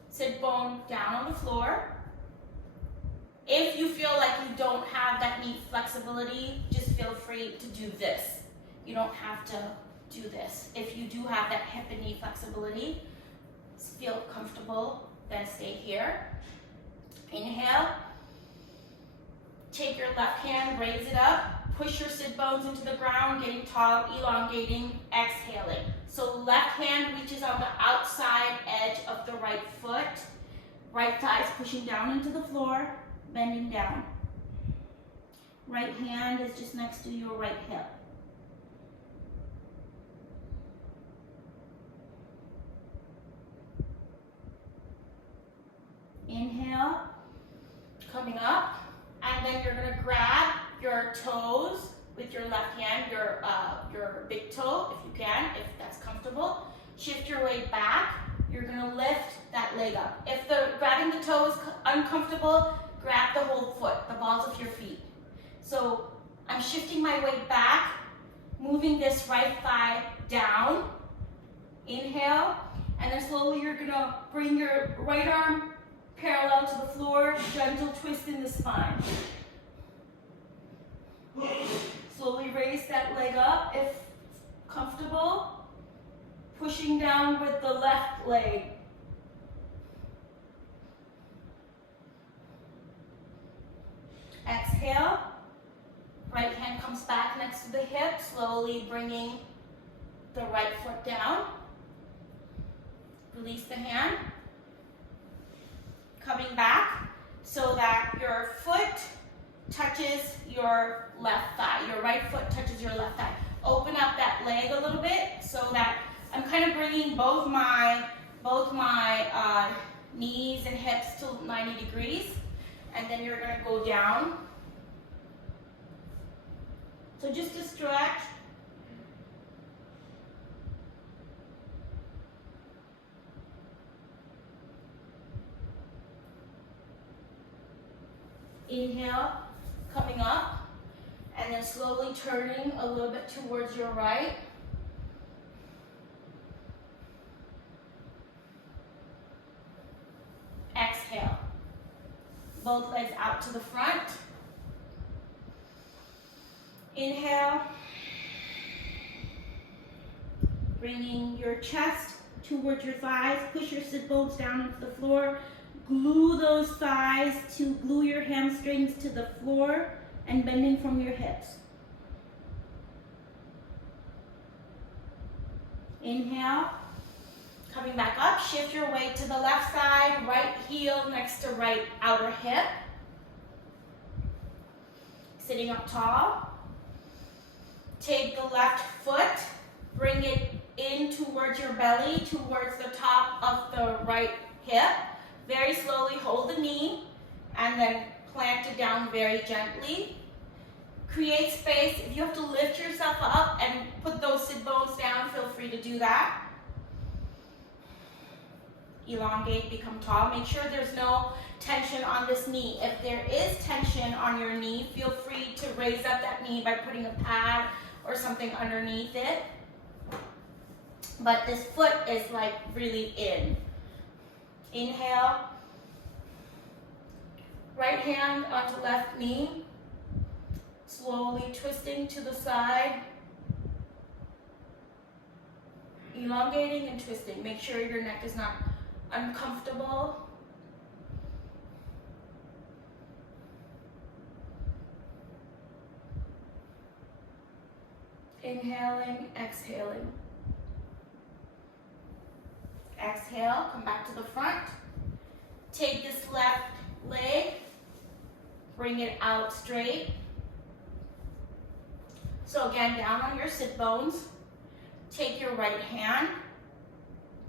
Sit bone down on the floor. If you feel like you don't have that knee flexibility, just feel free to do this. You don't have to do this. If you do have that hip and knee flexibility, feel comfortable, then stay here. Inhale. Take your left hand, raise it up. Push your sit bones into the ground, getting tall, elongating, exhaling. So left hand reaches on the outside edge of the right foot. Right thigh is pushing down into the floor, bending down. Right hand is just next to your right hip. Inhale, coming up, and then you're going to grab your toes with your left hand, your big toe, if you can, if that's comfortable. Shift your weight back. You're going to lift that leg up. If grabbing the toe is uncomfortable, grab the whole foot, the balls of your feet. So I'm shifting my weight back, moving this right thigh down. Inhale, and then slowly you're going to bring your right arm parallel to the floor, gentle twist in the spine. Slowly raise that leg up if comfortable. Pushing down with the left leg. Exhale. Right hand comes back next to the hip, slowly bringing the right foot down. Release the hand. Coming back so that your foot touches your left thigh. Your right foot touches your left thigh. Open up that leg a little bit so that I'm kind of bringing both my knees and hips to 90 degrees. And then you're going to go down. So just to stretch. Inhale, coming up, and then slowly turning a little bit towards your right. Exhale. Both legs out to the front. Inhale. Bringing your chest towards your thighs. Push your sit bones down into the floor. Glue those thighs glue your hamstrings to the floor and bending from your hips. Inhale. Coming back up, shift your weight to the left side, right heel next to right outer hip. Sitting up tall. Take the left foot, bring it in towards your belly, towards the top of the right hip. Very slowly hold the knee and then plant it down very gently. Create space. If you have to lift yourself up and put those sit bones down, feel free to do that. Elongate, become tall. Make sure there's no tension on this knee. If there is tension on your knee, feel free to raise up that knee by putting a pad or something underneath it. But this foot is like really in. Inhale. Right hand onto left knee. Slowly twisting to the side. Elongating and twisting. Make sure your neck is not uncomfortable. Inhaling, exhaling. Exhale, come back to the front. Take this left leg, bring it out straight. So again, down on your sit bones. Take your right hand,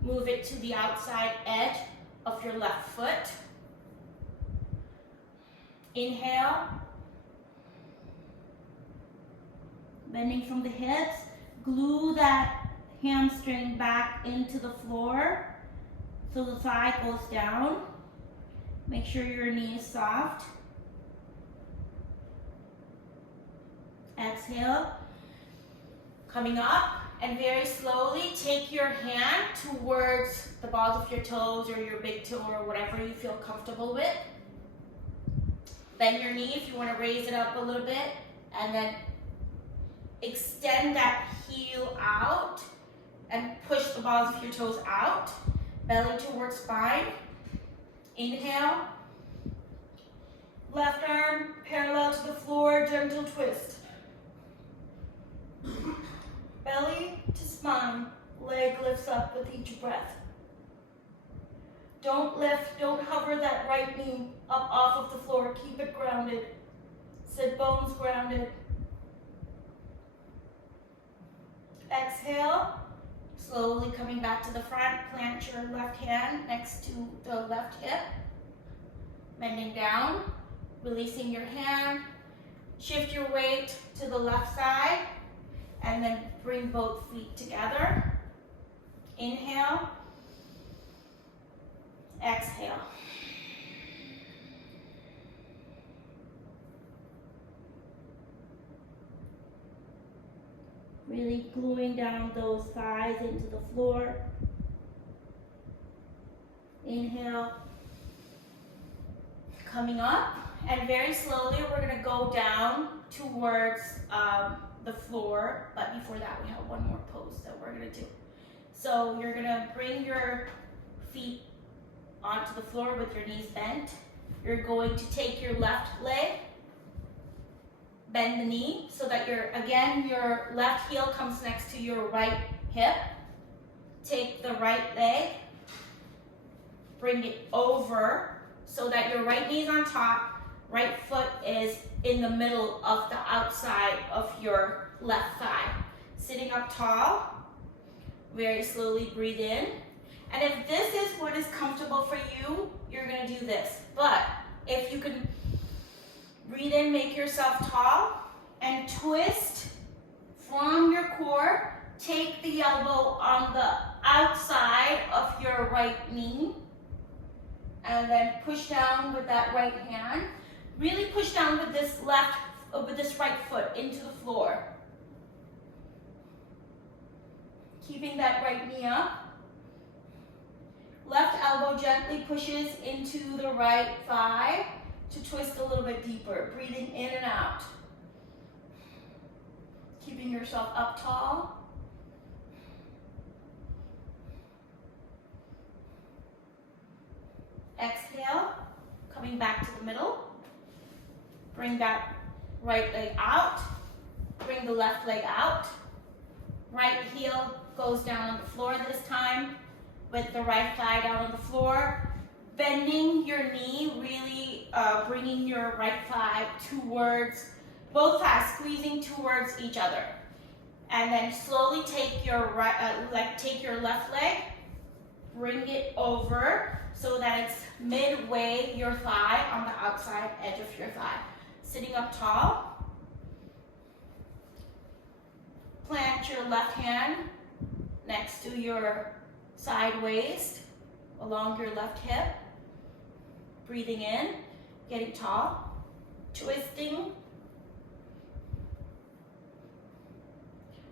move it to the outside edge of your left foot. Inhale. Bending from the hips. Glue that hamstring back into the floor so the thigh goes down. Make sure your knee is soft. Exhale. Coming up, and very slowly take your hand towards the balls of your toes or your big toe or whatever you feel comfortable with. Bend your knee if you want to raise it up a little bit, and then extend that heel out and push the balls of your toes out. Belly towards spine. Inhale. Left arm parallel to the floor, gentle twist. Belly to spine, leg lifts up with each breath. Don't lift, don't hover that right knee up off of the floor. Keep it grounded. Sit bones grounded. Exhale, slowly coming back to the front. Plant your left hand next to the left hip. Bending down, releasing your hand. Shift your weight to the left side. And then bring both feet together. Inhale. Exhale. Really gluing down those thighs into the floor. Inhale. Coming up. And very slowly we're going to go down towards the floor, but before that we have one more pose that we're going to do. So you're going to bring your feet onto the floor with your knees bent. You're going to take your left leg, bend the knee so that your left heel comes next to your right hip. Take the right leg, bring it over so that your right knee is on top, right foot is in the middle of the outside of your left thigh. Sitting up tall, very slowly breathe in. And if this is what is comfortable for you, you're gonna do this. But if you can breathe in, make yourself tall, and twist from your core. Take the elbow on the outside of your right knee, and then push down with that right hand. Really push down with this right foot into the floor. Keeping that right knee up. Left elbow gently pushes into the right thigh to twist a little bit deeper. Breathing in and out. Keeping yourself up tall. Exhale, coming back to the middle. Bring that right leg out. Bring the left leg out. Right heel goes down on the floor this time with the right thigh down on the floor. Bending your knee, really bringing your right thigh towards, both thighs squeezing towards each other. And then slowly take your left leg, bring it over so that it's midway your thigh on the outside edge of your thigh. Sitting up tall. Plant your left hand next to your side waist, along your left hip. Breathing in, getting tall, twisting.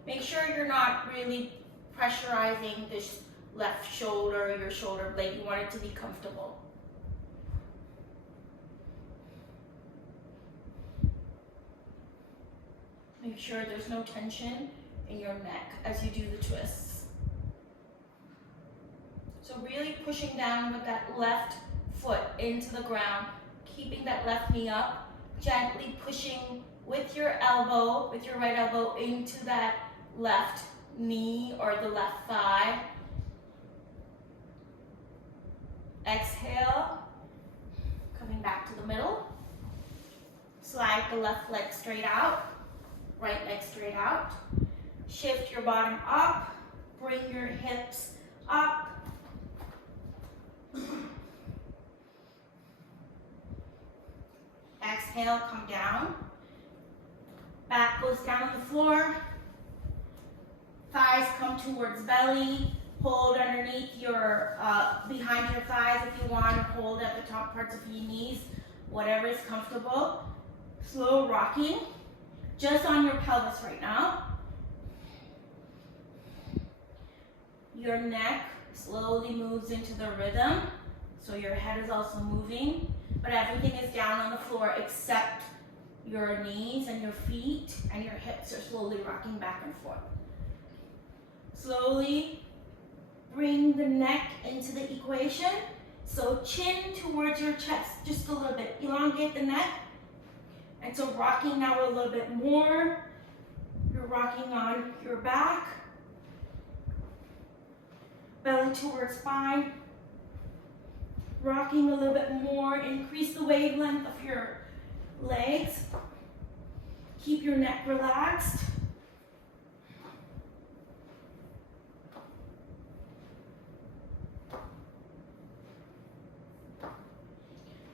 Make sure you're not really pressurizing this left shoulder, your shoulder blade. You want it to be comfortable. Make sure there's no tension in your neck as you do the twists. So really pushing down with that left foot into the ground, keeping that left knee up, gently pushing with your elbow, with your right elbow into that left knee or the left thigh. Exhale, coming back to the middle. Slide the left leg straight out, right leg straight out. Shift your bottom up, bring your hips up. Exhale, come down. Back goes down on the floor. Thighs come towards belly. Hold underneath your, behind your thighs if you want, or hold at the top parts of your knees, whatever is comfortable. Slow rocking, just on your pelvis right now. Your neck slowly moves into the rhythm, so your head is also moving, but everything is down on the floor except your knees and your feet, and your hips are slowly rocking back and forth. Slowly bring the neck into the equation. So chin towards your chest just a little bit. Elongate the neck. And so rocking now a little bit more. You're rocking on your back. Belly towards spine. Rocking a little bit more. Increase the wavelength of your legs. Keep your neck relaxed.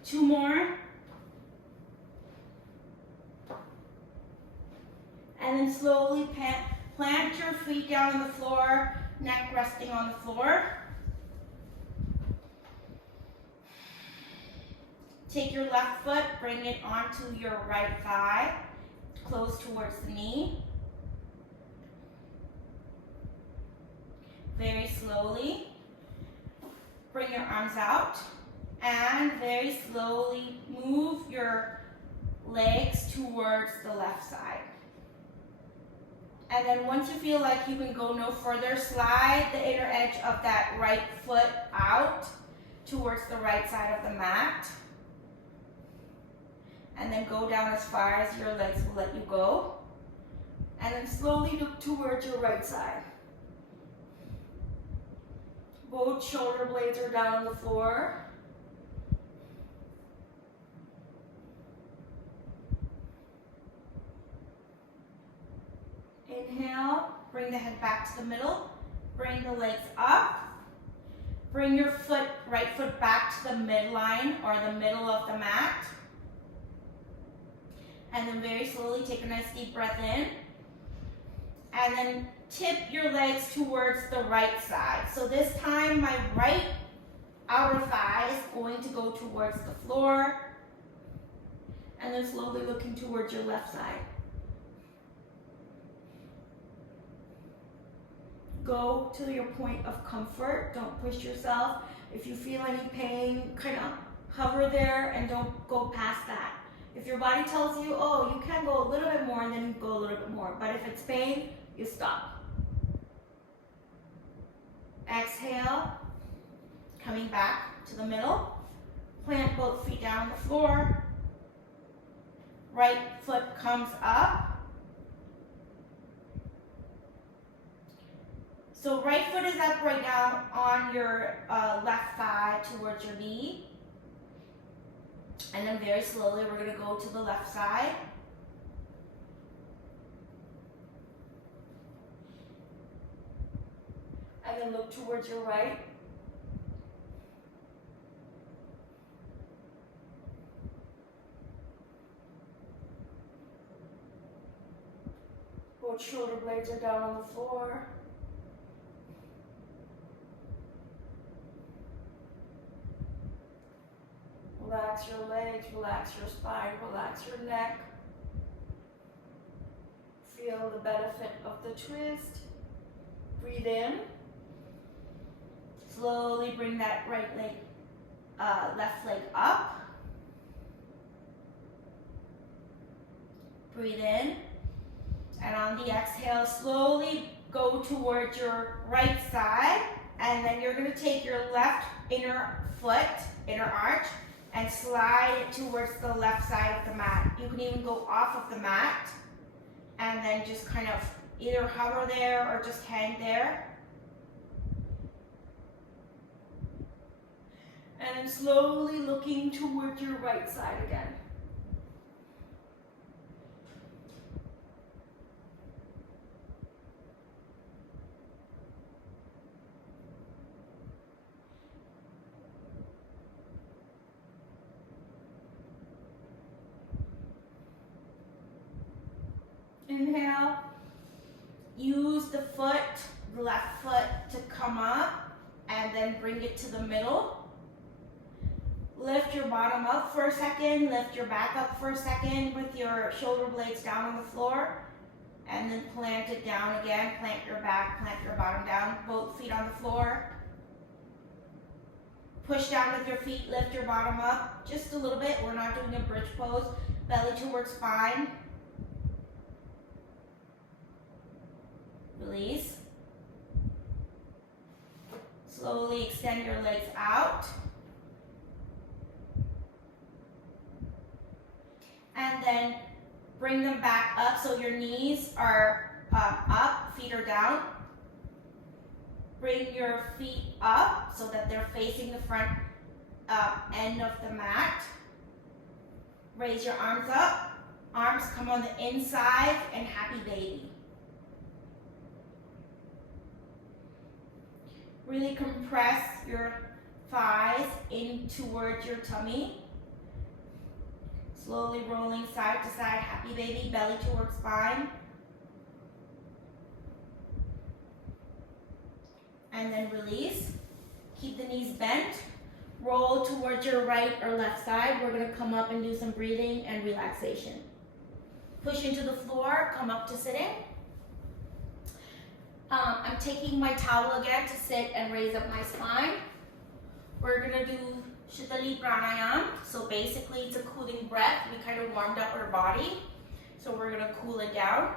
Two more. And then slowly plant your feet down on the floor, neck resting on the floor. Take your left foot, bring it onto your right thigh, close towards the knee. Very slowly, bring your arms out. And very slowly move your legs towards the left side. And then once you feel like you can go no further, slide the inner edge of that right foot out towards the right side of the mat. and then go down as far as your legs will let you go. And then slowly look towards your right side. Both shoulder blades are down on the floor. Inhale, bring the head back to the middle. Bring the legs up. Bring your right foot back to the midline or the middle of the mat. And then very slowly take a nice deep breath in. And then tip your legs towards the right side. So this time my right outer thigh is going to go towards the floor. And then slowly looking towards your left side. Go to your point of comfort. Don't push yourself. If you feel any pain, kind of hover there and don't go past that. If your body tells you, oh, you can go a little bit more, and then you go a little bit more. But if it's pain, you stop. Exhale, coming back to the middle. Plant both feet down on the floor. Right foot comes up. So right foot is up right now on your left thigh towards your knee. And then very slowly we're going to go to the left side. And then look towards your right. Both shoulder blades are down on the floor. Relax your legs, relax your spine, relax your neck. Feel the benefit of the twist. Breathe in. Slowly bring that right leg, left leg up. Breathe in. And on the exhale, slowly go towards your right side. And then you're going to take your left inner foot, inner arch, and slide it towards the left side of the mat. You can even go off of the mat and then just kind of either hover there or just hang there. And then slowly looking towards your right side again. Inhale, use the left foot to come up and then bring it to the middle. Lift your bottom up for a second, lift your back up for a second with your shoulder blades down on the floor, and then plant it down again. Plant your back, plant your bottom down, both feet on the floor. Push down with your feet, lift your bottom up just a little bit. We're not doing a bridge pose. Belly towards spine. Release. Slowly extend your legs out. And then bring them back up so your knees are up, feet are down. Bring your feet up so that they're facing the front end of the mat. Raise your arms up. Arms come on the inside and happy baby. Really compress your thighs in towards your tummy. Slowly rolling side to side, happy baby, belly towards spine. And then release. Keep the knees bent. Roll towards your right or left side. We're going to come up and do some breathing and relaxation. Push into the floor, come up to sitting. I'm taking my towel again to sit and raise up my spine. We're going to do Shitali Pranayam. So basically it's a cooling breath. We kind of warmed up our body. So we're going to cool it down.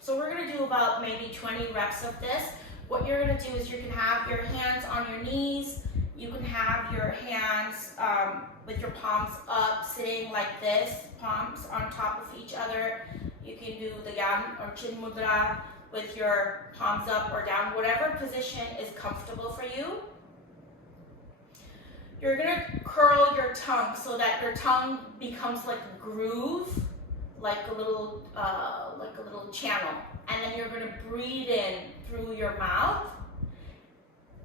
So we're going to do about maybe 20 reps of this. What you're going to do is you can have your hands on your knees You can have your hands with your palms up, sitting like this, palms on top of each other. You can do the Yan or Chin Mudra with your palms up or down, whatever position is comfortable for you. You're gonna curl your tongue so that your tongue becomes like a groove, like a little channel. And then you're gonna breathe in through your mouth.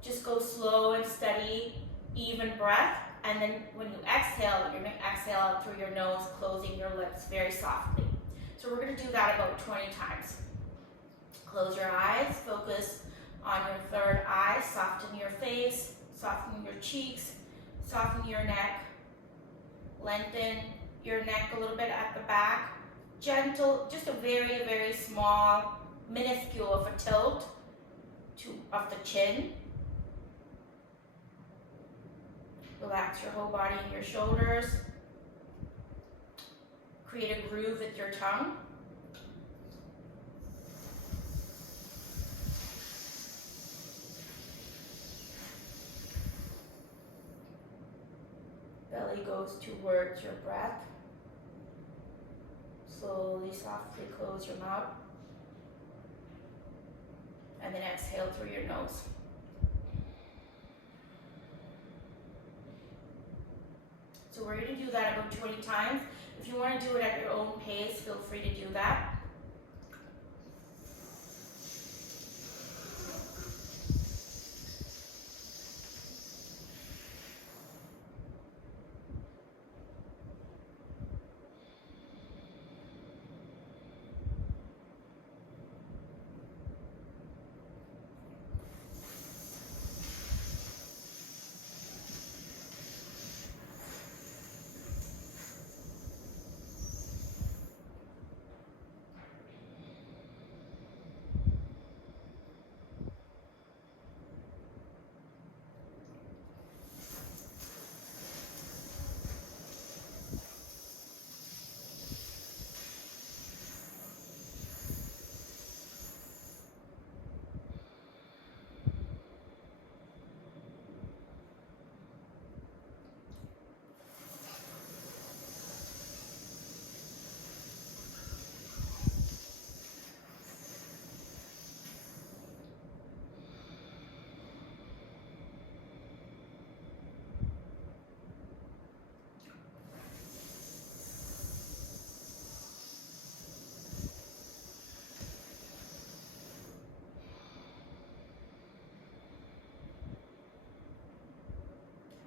Just go slow and steady, even breath. And then when you exhale, you're gonna exhale out through your nose, closing your lips very softly. So we're gonna do that about 20 times. Close your eyes, focus on your third eye, soften your face, soften your cheeks, soften your neck, lengthen your neck a little bit at the back. Gentle, just a very, very small, minuscule of a tilt of the chin. Relax your whole body and your shoulders. Create a groove with your tongue. Belly goes towards your breath. Slowly, softly close your mouth. And then exhale through your nose. So we're going to do that about 20 times. If you want to do it at your own pace, feel free to do that.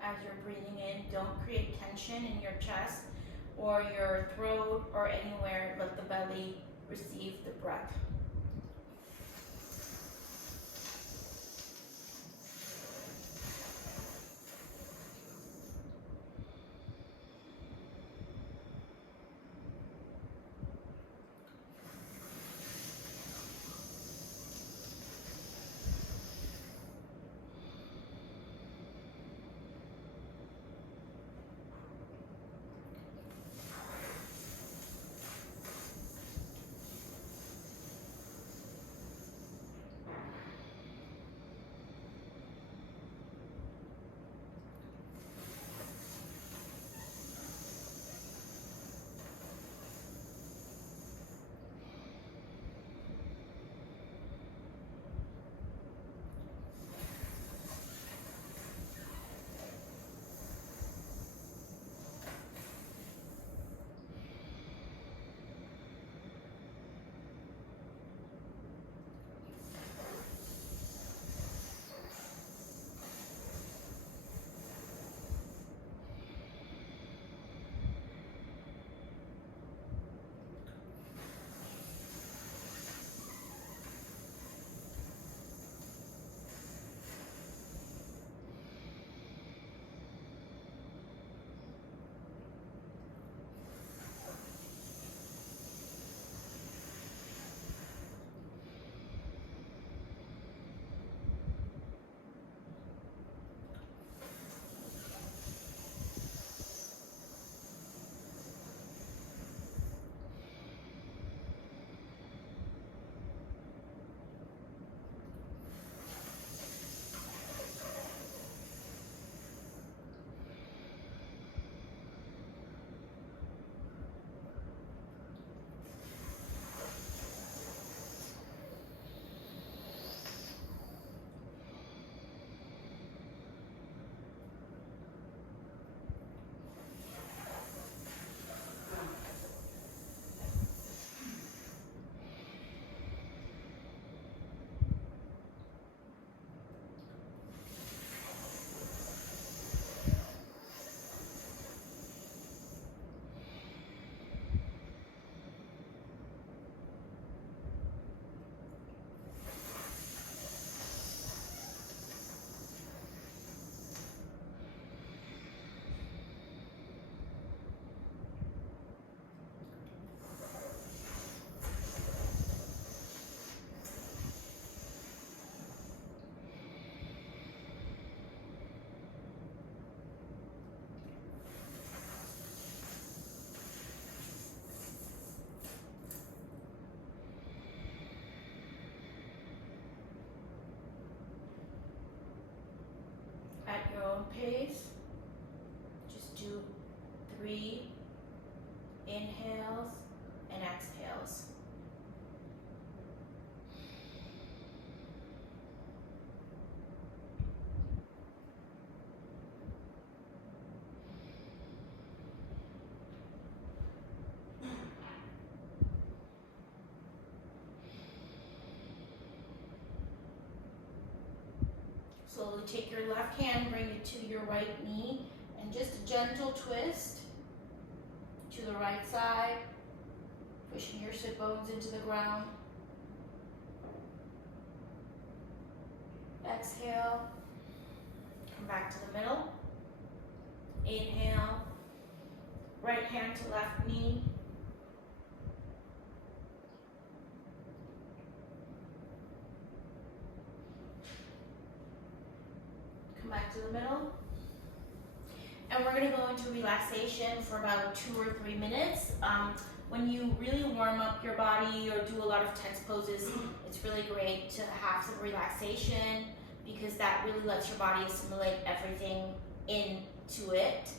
As you're breathing in, don't create tension in your chest or your throat or anywhere. Let the belly receive the breath. own pace. Just do 3 inhales and exhales. Slowly take your left hand, bring it to your right knee, and just a gentle twist to the right side, pushing your sit bones into the ground. Exhale, come back to the middle. Inhale, right hand to left knee. Come back to the middle. And we're going to go into relaxation for about 2 or 3 minutes. When you really warm up your body or do a lot of tense poses, it's really great to have some relaxation because that really lets your body assimilate everything into it.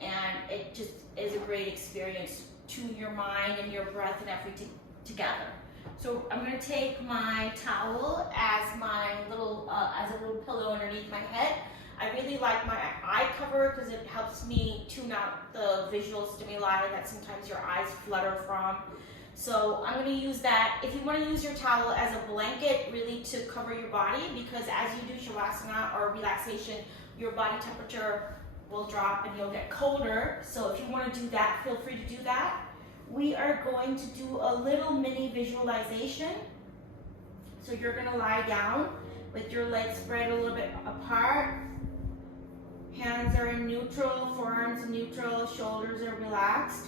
And it just is a great experience to your mind and your breath and everything together. So I'm going to take my towel as my little, as a little pillow underneath my head. I really like my eye cover because it helps me tune out the visual stimuli that sometimes your eyes flutter from. So I'm going to use that. If you want to use your towel as a blanket really to cover your body, because as you do shavasana or relaxation, your body temperature will drop and you'll get colder. So if you want to do that, feel free to do that. We are going to do a little mini visualization. So you're going to lie down with your legs spread a little bit apart. Hands are in neutral, forearms in neutral, shoulders are relaxed.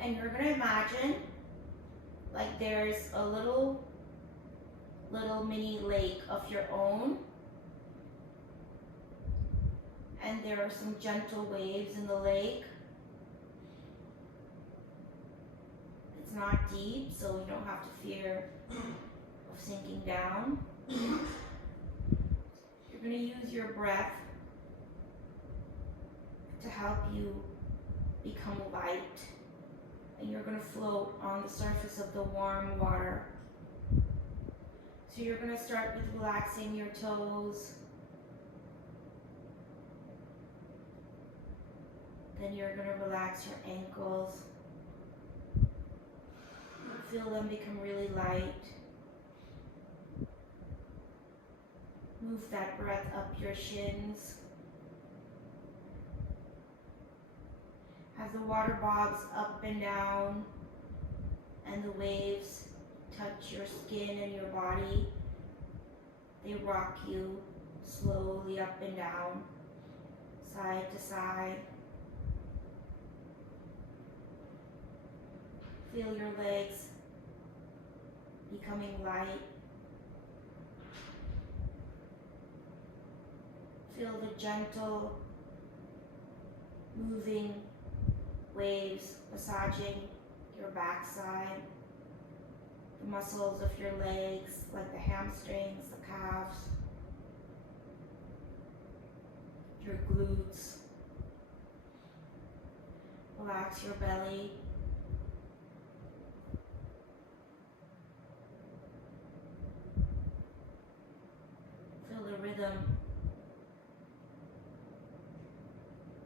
And you're going to imagine like there's a little mini lake of your own. And there are some gentle waves in the lake. It's not deep, so you don't have to fear of sinking down. You're going to use your breath to help you become light. And you're going to float on the surface of the warm water. So you're going to start with relaxing your toes. Then you're going to relax your ankles. Feel them become really light. Move that breath up your shins. As the water bobs up and down and the waves touch your skin and your body, they rock you slowly up and down, side to side. Feel your legs becoming light. Feel the gentle moving waves massaging your backside, the muscles of your legs like the hamstrings, the calves, your glutes. Relax your belly. Feel the rhythm,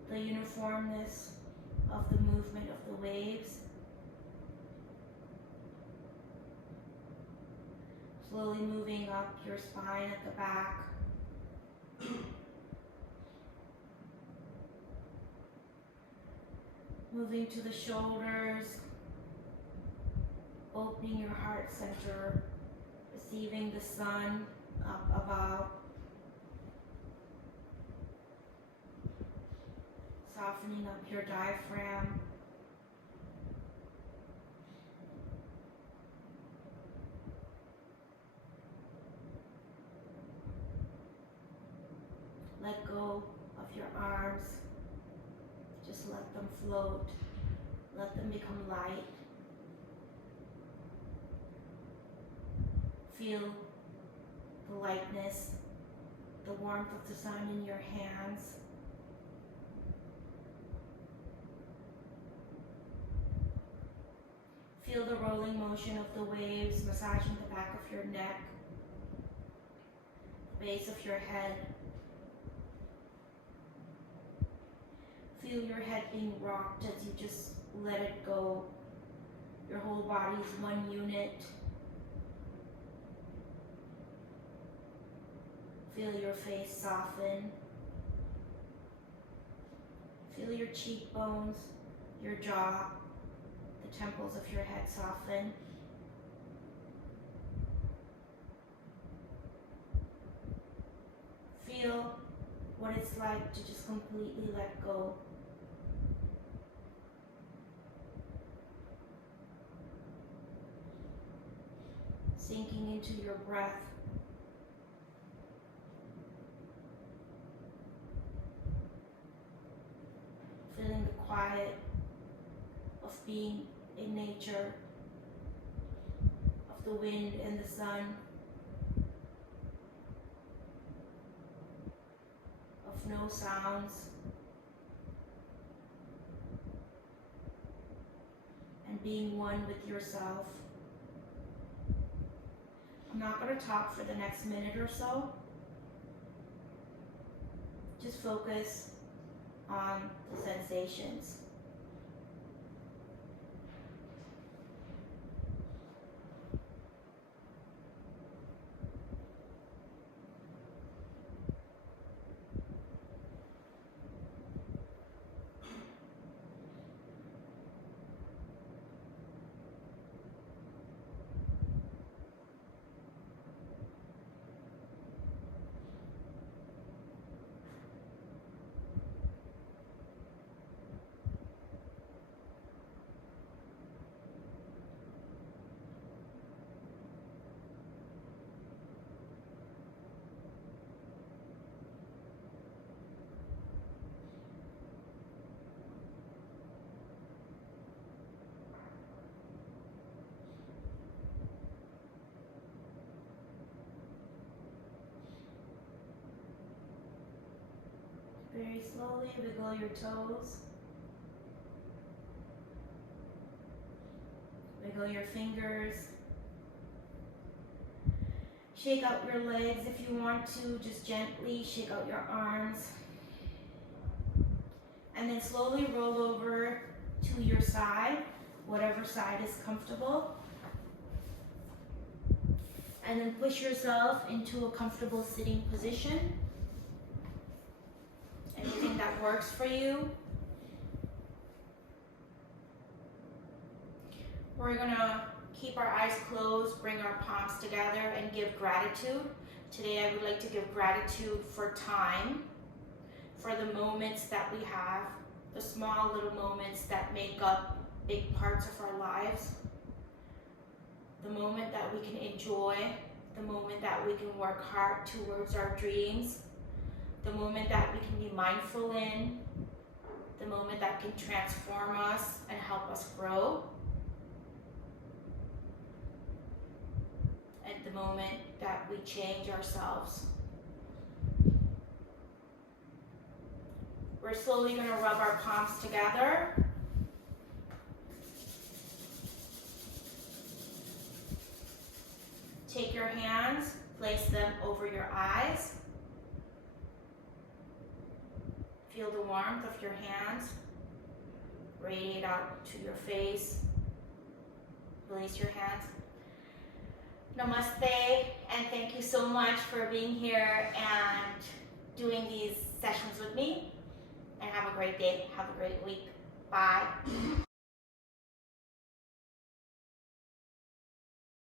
the uniformness of the movement of the waves. Slowly moving up your spine at the back. Moving to the shoulders, opening your heart center, receiving the sun up above. Softening up your diaphragm. Let go of your arms. Just let them float. Let them become light. Feel the lightness the warmth of the sun in your hands. Feel the rolling motion of the waves massaging the back of your neck, the base of your head. Feel your head being rocked as you just let it go. Your whole body is one unit. Feel your face soften. Feel your cheekbones, your jaw, the temples of your head soften. Feel what it's like to just completely let go. Sinking into your breath. Feeling the quiet of being in nature, of the wind and the sun, of no sounds, and being one with yourself. I'm not going to talk for the next minute or so. Just focus on the sensations. Very slowly wiggle your toes. Wiggle your fingers. Shake out your legs if you want to. Just gently shake out your arms. And then slowly roll over to your side, whatever side is comfortable. And then push yourself into a comfortable sitting position. Anything that works for you. We're gonna keep our eyes closed, bring our palms together, and give gratitude. Today I would like to give gratitude for time, for the moments that we have, the small little moments that make up big parts of our lives, the moment that we can enjoy, the moment that we can work hard towards our dreams, the moment that we can be mindful in, the moment that can transform us and help us grow, and the moment that we change ourselves. We're slowly going to rub our palms together. Take your hands, place them over your eyes. Feel the warmth of your hands radiate out to your face. Release your hands. Namaste, and thank you so much for being here and doing these sessions with me. And have a great day. Have a great week. Bye.